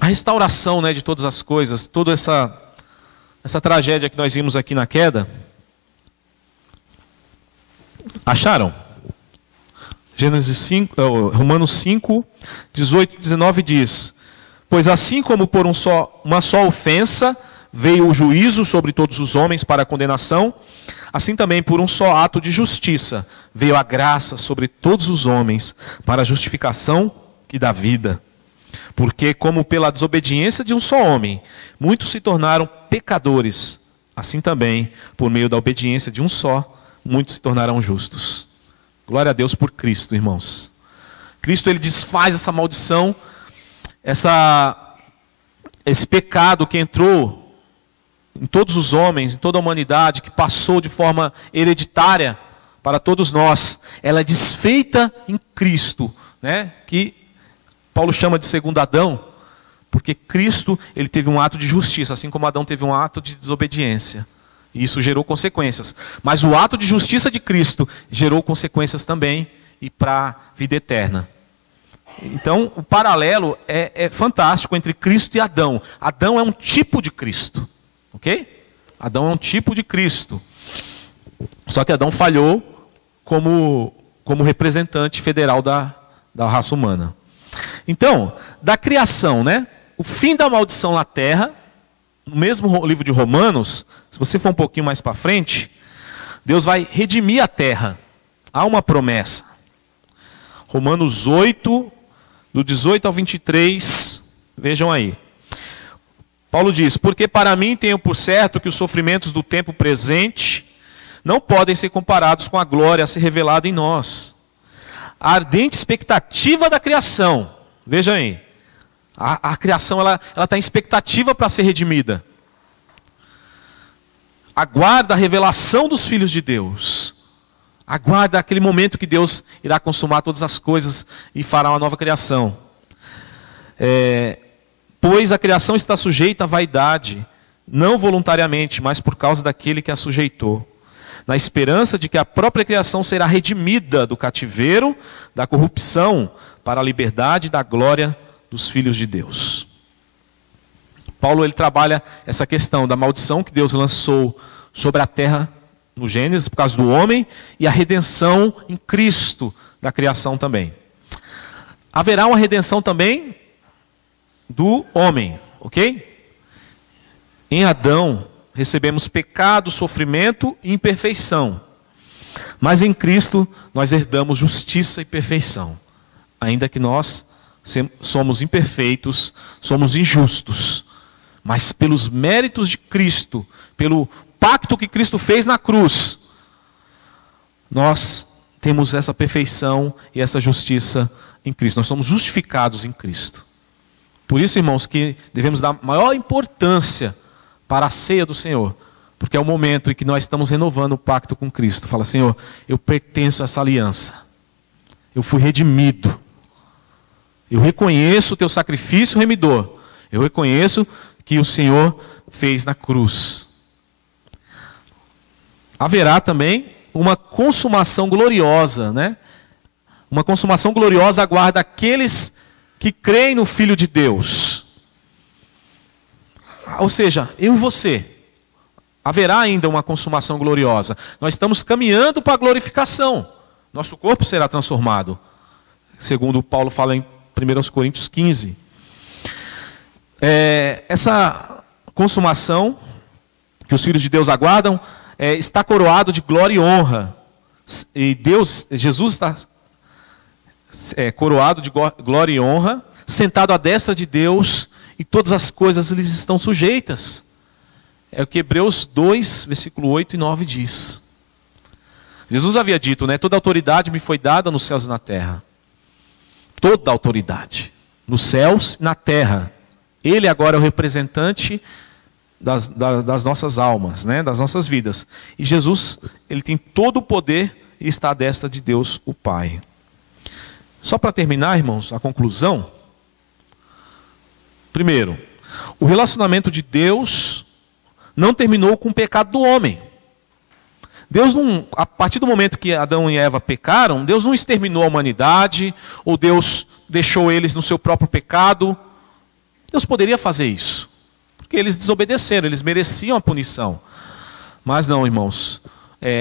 a restauração, né, de todas as coisas, toda essa tragédia que nós vimos aqui na queda. Acharam? Romanos 5, 18 e 19 diz: pois assim como por uma só ofensa veio o juízo sobre todos os homens para a condenação, assim também por um só ato de justiça veio a graça sobre todos os homens para a justificação que dá vida. Porque como pela desobediência de um só homem, muitos se tornaram pecadores, assim também, por meio da obediência de um só, muitos se tornarão justos. Glória a Deus por Cristo, irmãos. Cristo, ele desfaz essa maldição, esse pecado que entrou em todos os homens, em toda a humanidade, que passou de forma hereditária para todos nós. Ela é desfeita em Cristo, né? Que Paulo chama de segundo Adão, porque Cristo, ele teve um ato de justiça, assim como Adão teve um ato de desobediência. E isso gerou consequências. Mas o ato de justiça de Cristo gerou consequências também e para a vida eterna. Então, o paralelo é fantástico entre Cristo e Adão. Adão é um tipo de Cristo. Ok? Adão é um tipo de Cristo. Só que Adão falhou como representante federal da raça humana. Então, da criação, né? O fim da maldição na terra, no mesmo livro de Romanos, se você for um pouquinho mais para frente, Deus vai redimir a terra. Há uma promessa. Romanos 8, do 18 ao 23, vejam aí. Paulo diz: porque para mim tenho por certo que os sofrimentos do tempo presente não podem ser comparados com a glória a ser revelada em nós. A ardente expectativa da criação, vejam aí, a criação ela está em expectativa para ser redimida. Aguarda a revelação dos filhos de Deus. Aguarda aquele momento que Deus irá consumar todas as coisas e fará uma nova criação. Pois a criação está sujeita à vaidade, não voluntariamente, mas por causa daquele que a sujeitou, na esperança de que a própria criação será redimida do cativeiro, da corrupção, para a liberdade e da glória dos filhos de Deus. Paulo, ele trabalha essa questão da maldição que Deus lançou sobre a terra no Gênesis, por causa do homem, e a redenção em Cristo da criação também. Haverá uma redenção também do homem, ok? Em Adão recebemos pecado, sofrimento e imperfeição. Mas em Cristo nós herdamos justiça e perfeição. Ainda que nós somos imperfeitos, somos injustos. Mas pelos méritos de Cristo, pelo pacto que Cristo fez na cruz, nós temos essa perfeição e essa justiça em Cristo. Nós somos justificados em Cristo. Por isso, irmãos, que devemos dar maior importância para a ceia do Senhor, porque é o momento em que nós estamos renovando o pacto com Cristo. Fala: Senhor, eu pertenço a essa aliança, eu fui redimido, eu reconheço o teu sacrifício remidor, eu reconheço que o Senhor fez na cruz. haverá também uma consumação gloriosa, né? Uma consumação gloriosa aguarda aqueles que creem no Filho de Deus. Ou seja, eu e você, haverá ainda uma consumação gloriosa. Nós estamos caminhando para a glorificação. Nosso corpo será transformado, segundo Paulo fala em 1 Coríntios 15. Essa consumação que os filhos de Deus aguardam está coroado de glória e honra. E Jesus está coroado de glória e honra, sentado à destra de Deus, e todas as coisas lhes estão sujeitas. É o que Hebreus 2, versículo 8 e 9 diz. Jesus havia dito, né? Toda autoridade me foi dada nos céus e na terra. Toda autoridade, nos céus e na terra. Ele agora é o representante das nossas almas, né? Das nossas vidas. E Jesus, ele tem todo o poder e está à destra de Deus, o Pai. Só para terminar, irmãos, a conclusão. Primeiro, o relacionamento de Deus não terminou com o pecado do homem. Deus não, a partir do momento que Adão e Eva pecaram, Deus não exterminou a humanidade, ou Deus deixou eles no seu próprio pecado. Deus poderia fazer isso, porque eles desobedeceram, eles mereciam a punição. Mas não, irmãos,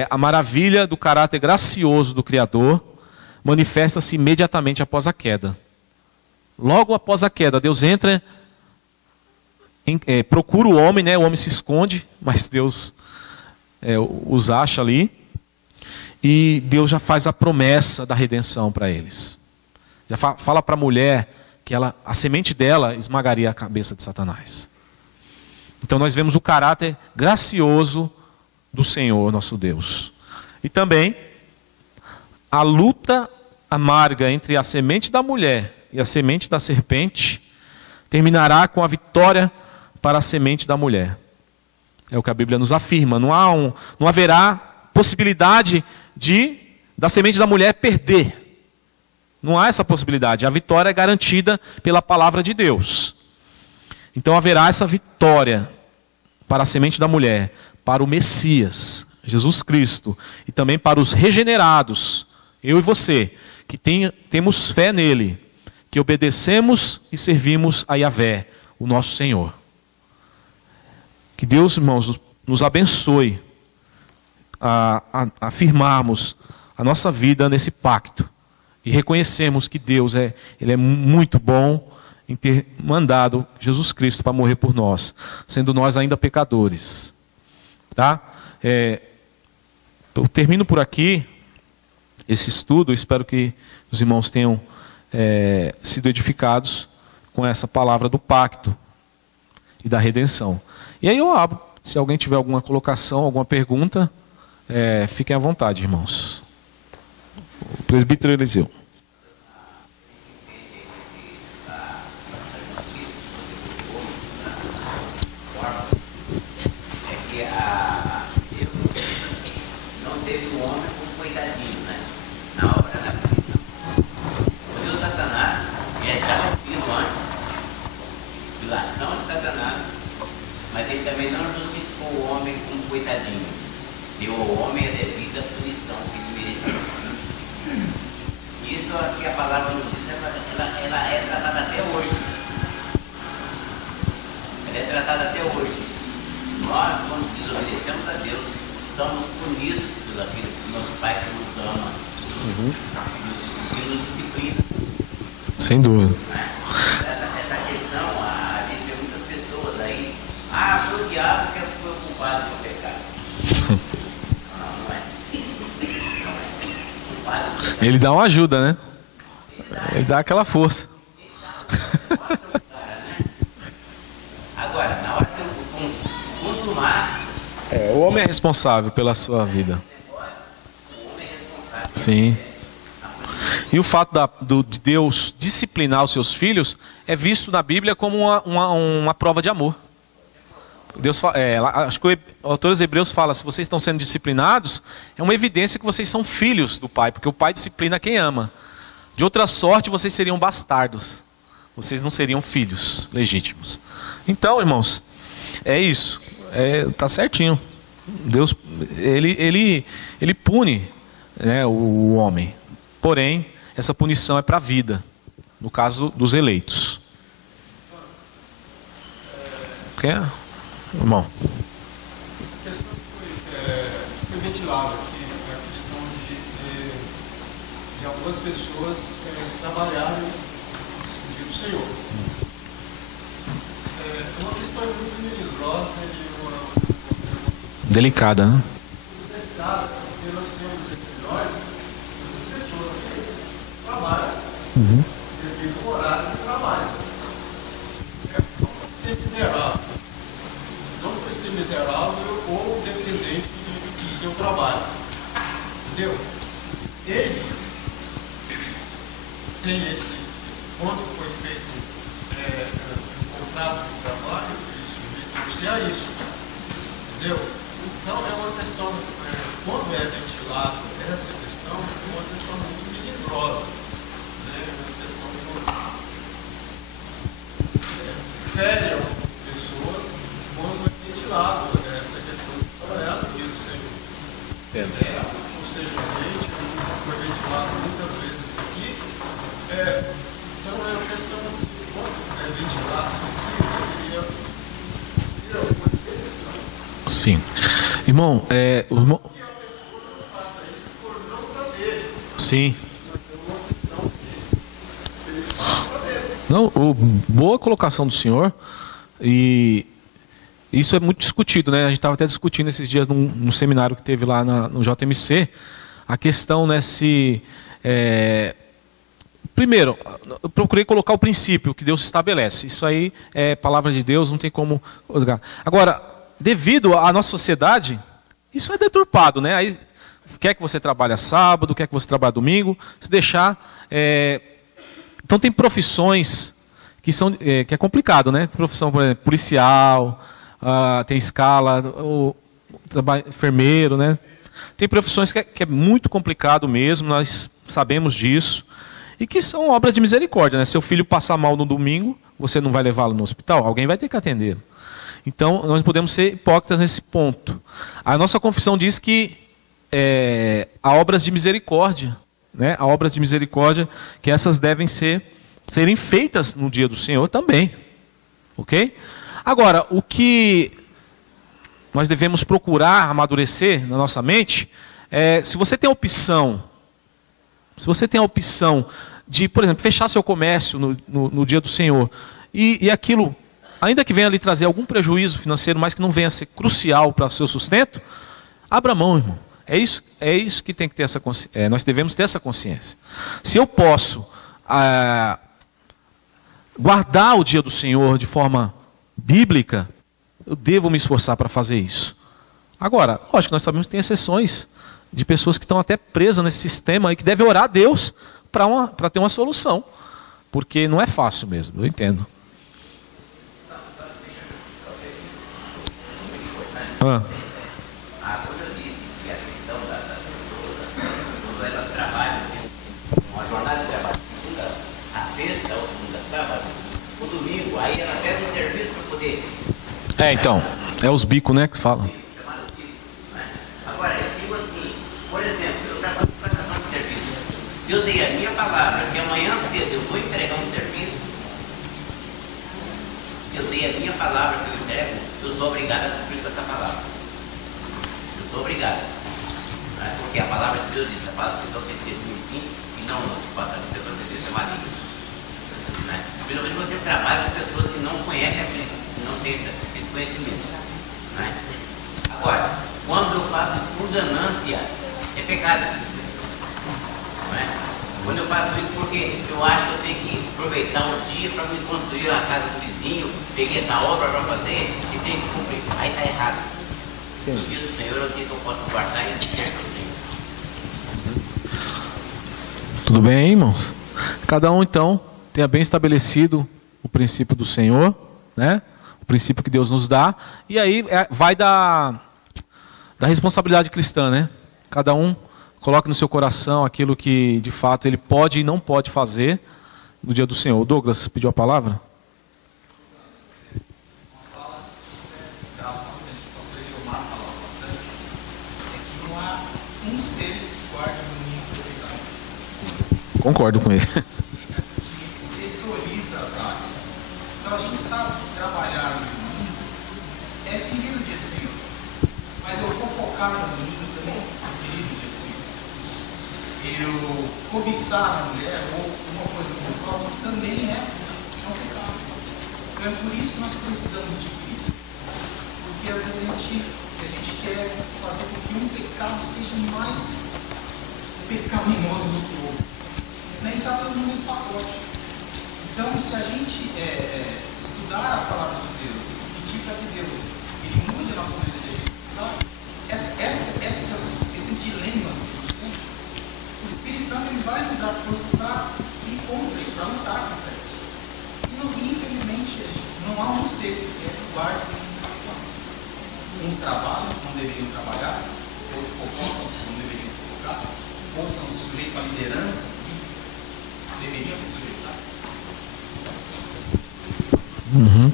a maravilha do caráter gracioso do Criador manifesta-se imediatamente após a queda. Logo após a queda, Deus entra, procura o homem, né? O homem se esconde, mas Deus os acha ali, e Deus já faz a promessa da redenção para eles. Já fala para a mulher que a semente dela esmagaria a cabeça de Satanás. Então nós vemos o caráter gracioso do Senhor, nosso Deus. E também a luta amarga entre a semente da mulher e a semente da serpente terminará com a vitória para a semente da mulher. É o que a Bíblia nos afirma. Não haverá possibilidade da semente da mulher perder. Não há essa possibilidade. A vitória é garantida pela palavra de Deus. Então haverá essa vitória para a semente da mulher, para o Messias, Jesus Cristo, e também para os regenerados, eu e você, que temos fé nele, que obedecemos e servimos a Yahvé, o nosso Senhor. Que Deus, irmãos, nos abençoe a afirmarmos a nossa vida nesse pacto e reconhecemos que Deus Ele é muito bom em ter mandado Jesus Cristo para morrer por nós, sendo nós ainda pecadores. Tá? Eu termino por aqui esse estudo. Espero que os irmãos tenham sido edificados com essa palavra do pacto e da redenção. E aí eu abro. Se alguém tiver alguma colocação, alguma pergunta, fiquem à vontade, irmãos. O presbítero Eliseu. Também não justificou o homem como coitadinho. Deu ao homem a devida punição que ele merecia. Isso aqui a palavra nos diz, ela é tratada até hoje. Ela é tratada até hoje. Nós, quando desobedecemos a Deus, somos punidos por aquilo do nosso Pai que nos ama, que nos disciplina. Sem dúvida. Essa questão, a gente vê muitas pessoas aí, foi o diabo que foi o culpado do pecado. Não é. Ele dá uma ajuda, né? Ele dá aquela força. Agora, na hora que eu consumar, o homem é responsável pela sua vida. o homem é responsável. Sim. E o fato de Deus disciplinar os seus filhos é visto na Bíblia como uma prova de amor. Deus acho que o autor dos Hebreus fala: se vocês estão sendo disciplinados, é uma evidência que vocês são filhos do Pai, porque o Pai disciplina quem ama. De outra sorte, vocês seriam bastardos, vocês não seriam filhos legítimos. Então, irmãos, é isso, tá certinho. Deus, ele pune, né, o homem. Porém, essa punição é para a vida, no caso dos eleitos. Quer? Irmão. A questão foi ventilada aqui, a questão de algumas pessoas trabalharem no dia do Senhor. É uma questão muito melindrosa e uma Delicada, né? delicada, porque nós temos entre nós muitas pessoas que trabalham devido ao horário de trabalho. Ser miserável. Não pode ser miserável ou dependente do seu trabalho. Entendeu? Ele tem esse, quando foi feito um contrato de trabalho, isso é isso. Entendeu? Então é uma questão, quando é ventilado essa questão, é uma questão muito melindrosa. Né? Uma questão que fere algumas pessoas quando é ventilado essa questão do dia do Senhor. Posteriormente, foi ventilado muitas vezes isso aqui. Então é uma questão assim, quando é ventilado isso aqui, seria uma exceção. Sim. Irmão, o irmão... Que a pessoa não faça isso por não saber. Sim. Não, Não, boa colocação do senhor. E isso é muito discutido, né? A gente estava até discutindo esses dias num seminário que teve lá no JMC, a questão, né, se... Primeiro, eu procurei colocar o princípio que Deus estabelece. Isso aí é palavra de Deus, não tem como juzgar. Agora, devido à nossa sociedade, isso é deturpado, né? Aí, quer que você trabalhe sábado, quer que você trabalhe domingo, se deixar... Então tem profissões que é complicado, né? Profissão, por exemplo, policial, tem escala, enfermeiro, né? Tem profissões que é muito complicado mesmo, nós sabemos disso, e que são obras de misericórdia, né? Seu filho passar mal no domingo, você não vai levá-lo no hospital? Alguém vai ter que atender. Então, nós não podemos ser hipócritas nesse ponto. A nossa confissão diz que há obras de misericórdia, né? Há obras de misericórdia que essas devem serem feitas no dia do Senhor também. Ok? Agora, o que nós devemos procurar amadurecer na nossa mente se você tem a opção de, por exemplo, fechar seu comércio no dia do Senhor, e aquilo, ainda que venha lhe trazer algum prejuízo financeiro, mas que não venha a ser crucial para o seu sustento, abra mão, irmão. É isso que tem que ter essa consciência. Nós devemos ter essa consciência. Se eu posso guardar o dia do Senhor de forma bíblica, eu devo me esforçar para fazer isso. Agora, lógico que nós sabemos que tem exceções de pessoas que estão até presas nesse sistema e que devem orar a Deus para ter uma solução. Porque não é fácil mesmo, eu entendo. Quando eu disse que a questão das pessoas, quando elas trabalham, uma jornada de trabalho de segunda a sexta ou segunda a sábado, o domingo, aí ela pega um serviço para poder... Então, é os bicos, né, que falam. Chamado bico, né? Agora, eu digo assim, por exemplo, eu trabalho com prestação de serviço. Se eu dei a minha palavra que amanhã cedo eu vou entregar um serviço, se eu dei a minha palavra que eu entrego, eu sou obrigado a cumprir com essa palavra. Eu sou obrigado. Né? Porque a palavra de Deus diz, a palavra do pessoal tem que ser sim, sim, e não, não. Passa a ser procedência maligna. Né? Pelo menos você trabalha com pessoas que não conhecem a Cristo, que não têm esse conhecimento. Né? Agora, quando eu faço isso por ganância, é pecado. Né? Quando eu faço isso porque eu acho que eu tenho que aproveitar o dia para me construir a casa do vizinho, peguei essa obra para fazer e tenho que cumprir. Aí está errado. Se o dia do Senhor é o dia que eu posso guardar e dizer para o Senhor. Tudo bem, irmãos? Cada um, então, tenha bem estabelecido o princípio do Senhor, né? O princípio que Deus nos dá. E aí vai da responsabilidade cristã, né? Cada um coloque no seu coração aquilo que, de fato, ele pode e não pode fazer no dia do Senhor. O Douglas pediu a palavra? Concordo com ele. Que setoriza as áreas. Então a gente sabe que trabalhar no domingo é ferir o dia do Senhor. Mas eu vou focar no domingo também é ferir o dia do Senhor. Eu cobiçar a mulher ou uma coisa com o próximo também é um pecado. Então é por isso que nós precisamos de Cristo. Porque às vezes a gente quer fazer com que um pecado seja mais pecaminoso do que o outro. Nem está todo no mesmo pacote. Então, se a gente estudar a palavra de Deus e pedir para que Deus ele mude a nossa maneira de pensar, esses dilemas que a gente tem, o Espírito Santo ele vai nos dar forças para ir contra isso, para lutar contra isso. E, infelizmente, não há um ser sequer que guarde uns trabalham, não deveriam trabalhar, outros fofocam, não deveriam fofocar, outros não se sujeitam à liderança, deveriam se sujeitar. Uhum.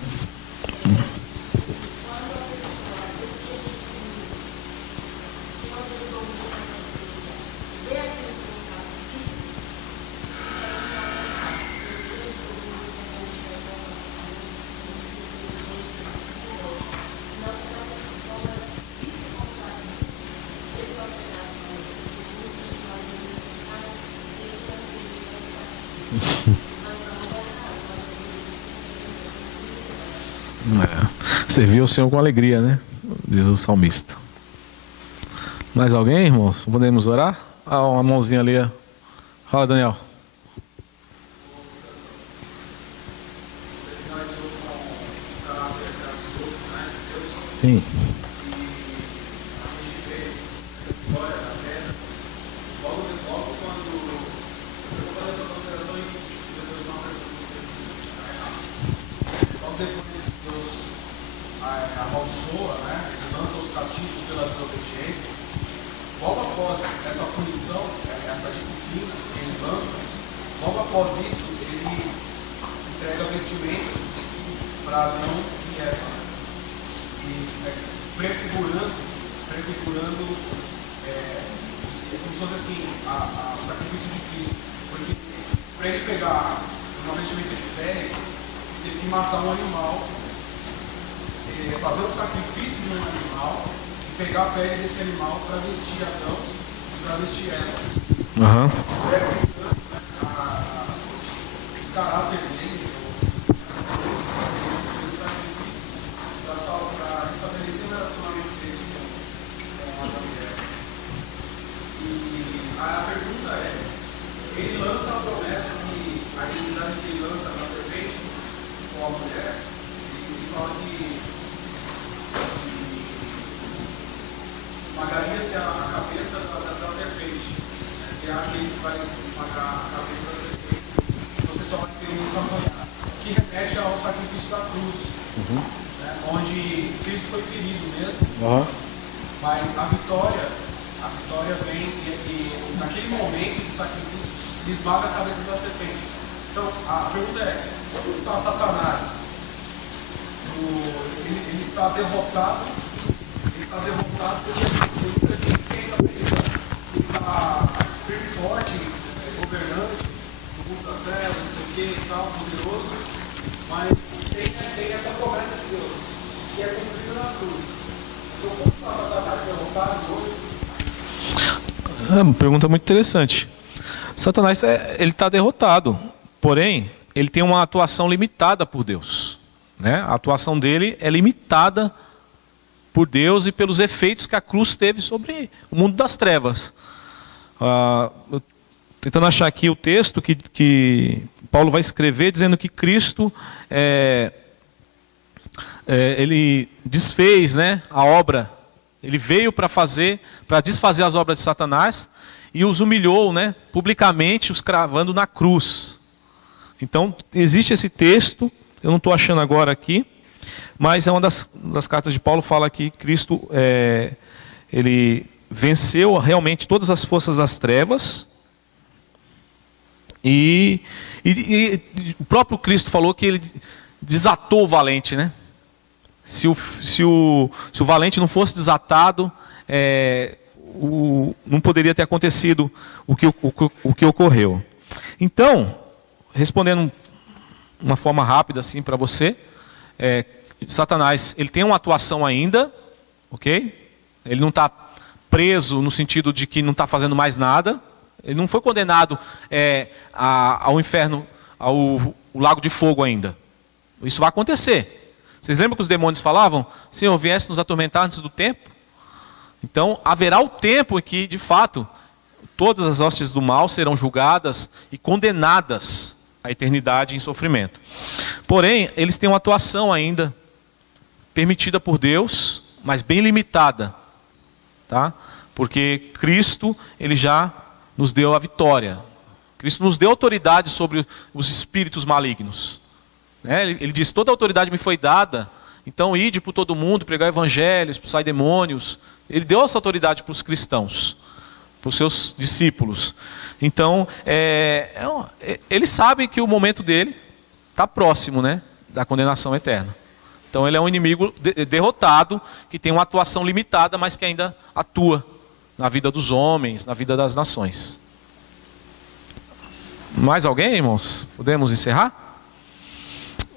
Serviu o Senhor com alegria, né? Diz o salmista. Mais alguém, irmãos? Podemos orar? Ah, uma mãozinha ali. Fala, Daniel. Sim. Amaldiçoa, né? Ele lança os castigos pela desobediência. Logo após essa punição, essa disciplina que ele lança, logo após isso, ele entrega vestimentas para Adão e Eva. E prefigurando como se fosse assim, o sacrifício de Cristo. Porque para ele pegar uma vestimenta de pele, ele teve que matar um animal, fazer o sacrifício de um animal e pegar a pele desse animal para vestir Adão e para vestir Eva. Uhum. Esse caráter dele, para estabelecer o relacionamento dele com Adão e Eva. E a pergunta é, ele lança a promessa que a identidade que ele lança na serpente com a mulher, ele fala que esmagaria-se a cabeça da serpente, que é aquele que vai esmagar a cabeça da serpente. Você só vai ter um apanhar, que remete ao sacrifício da cruz, né, onde Cristo foi ferido mesmo, mas a vitória vem e naquele momento do sacrifício ele esmaga a cabeça da serpente. Então a pergunta é, onde está Satanás? Ele está derrotado. Porque ele tenta pensar, ele está firme e forte, governante, no mundo das trevas, não sei o que e tal, poderoso, mas tem essa promessa de Deus, que é cumprida na cruz. Então, como está Satanás derrotado hoje? É uma pergunta muito interessante. Satanás ele está derrotado, porém, ele tem uma atuação limitada por Deus. Né? A atuação dele é limitada por Deus e pelos efeitos que a cruz teve sobre o mundo das trevas. Tentando achar aqui o texto que Paulo vai escrever, dizendo que Cristo ele desfez, né, a obra. Ele veio para desfazer as obras de Satanás e os humilhou, né, publicamente, os cravando na cruz. Então, existe esse texto, eu não estou achando agora aqui, mas é uma das cartas de Paulo, fala que Cristo ele venceu realmente todas as forças das trevas e o próprio Cristo falou que ele desatou o valente, né? Se o valente não fosse desatado, não poderia ter acontecido o que ocorreu. Então, respondendo uma forma rápida assim para você, Satanás, ele tem uma atuação ainda, ok? Ele não está preso no sentido de que não está fazendo mais nada. Ele não foi condenado ao inferno, ao lago de fogo ainda. Isso vai acontecer. Vocês lembram que os demônios falavam? Senhor, viesse nos atormentar antes do tempo? Então, haverá o tempo em que, de fato, todas as hostes do mal serão julgadas e condenadas à eternidade em sofrimento. Porém, eles têm uma atuação ainda permitida por Deus, mas bem limitada, tá? Porque Cristo, ele já nos deu a vitória. Cristo nos deu autoridade sobre os espíritos malignos. Ele diz, toda a autoridade me foi dada, então ide por todo mundo, pregar evangelhos, expulsar demônios. Ele deu essa autoridade para os cristãos, para os seus discípulos. Então, ele sabe que o momento dele está próximo, né, da condenação eterna. Então ele é um inimigo derrotado, que tem uma atuação limitada, mas que ainda atua na vida dos homens, na vida das nações. Mais alguém, irmãos? Podemos encerrar?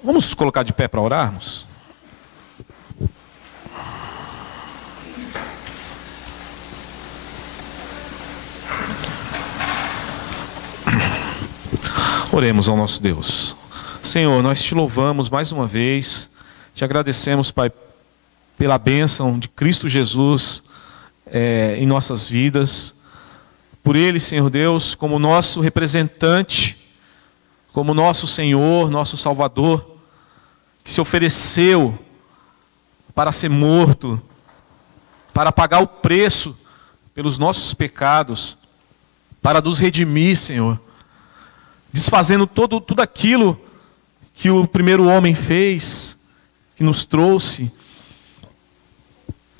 Vamos colocar de pé para orarmos? Oremos ao nosso Deus. Senhor, nós te louvamos mais uma vez, te agradecemos, Pai, pela bênção de Cristo Jesus em nossas vidas, por Ele, Senhor Deus, como nosso representante, como nosso Senhor, nosso Salvador, que se ofereceu para ser morto, para pagar o preço pelos nossos pecados, para nos redimir, Senhor, desfazendo tudo aquilo que o primeiro homem fez, que nos trouxe.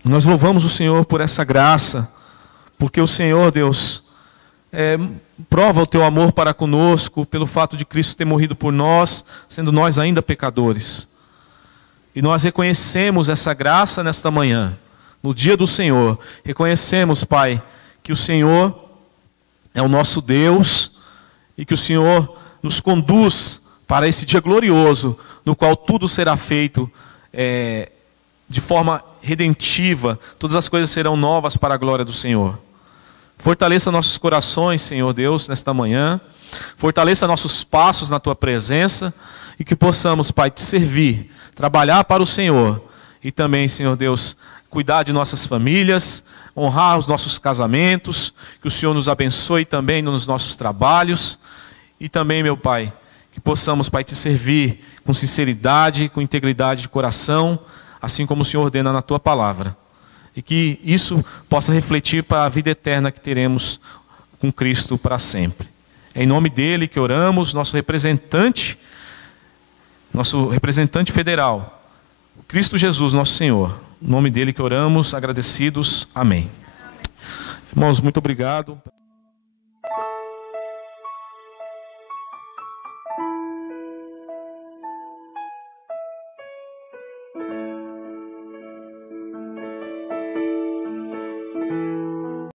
Nós louvamos o Senhor por essa graça, porque o Senhor, Deus, prova o teu amor para conosco, pelo fato de Cristo ter morrido por nós, sendo nós ainda pecadores. E nós reconhecemos essa graça nesta manhã, no dia do Senhor. Reconhecemos, Pai, que o Senhor é o nosso Deus, e que o Senhor nos conduz para esse dia glorioso, no qual tudo será feito de forma redentiva, todas as coisas serão novas para a glória do Senhor. Fortaleça nossos corações, Senhor Deus, nesta manhã. Fortaleça nossos passos na Tua presença, e que possamos, Pai, te servir, trabalhar para o Senhor, e também, Senhor Deus, cuidar de nossas famílias, honrar os nossos casamentos, que o Senhor nos abençoe também nos nossos trabalhos, e também, meu Pai, que possamos, Pai, te servir com sinceridade, com integridade de coração, assim como o Senhor ordena na Tua palavra. E que isso possa refletir para a vida eterna que teremos com Cristo para sempre. É em nome dele que oramos, nosso representante federal, Cristo Jesus, nosso Senhor. Em nome dele que oramos, agradecidos. Amém. Irmãos, muito obrigado.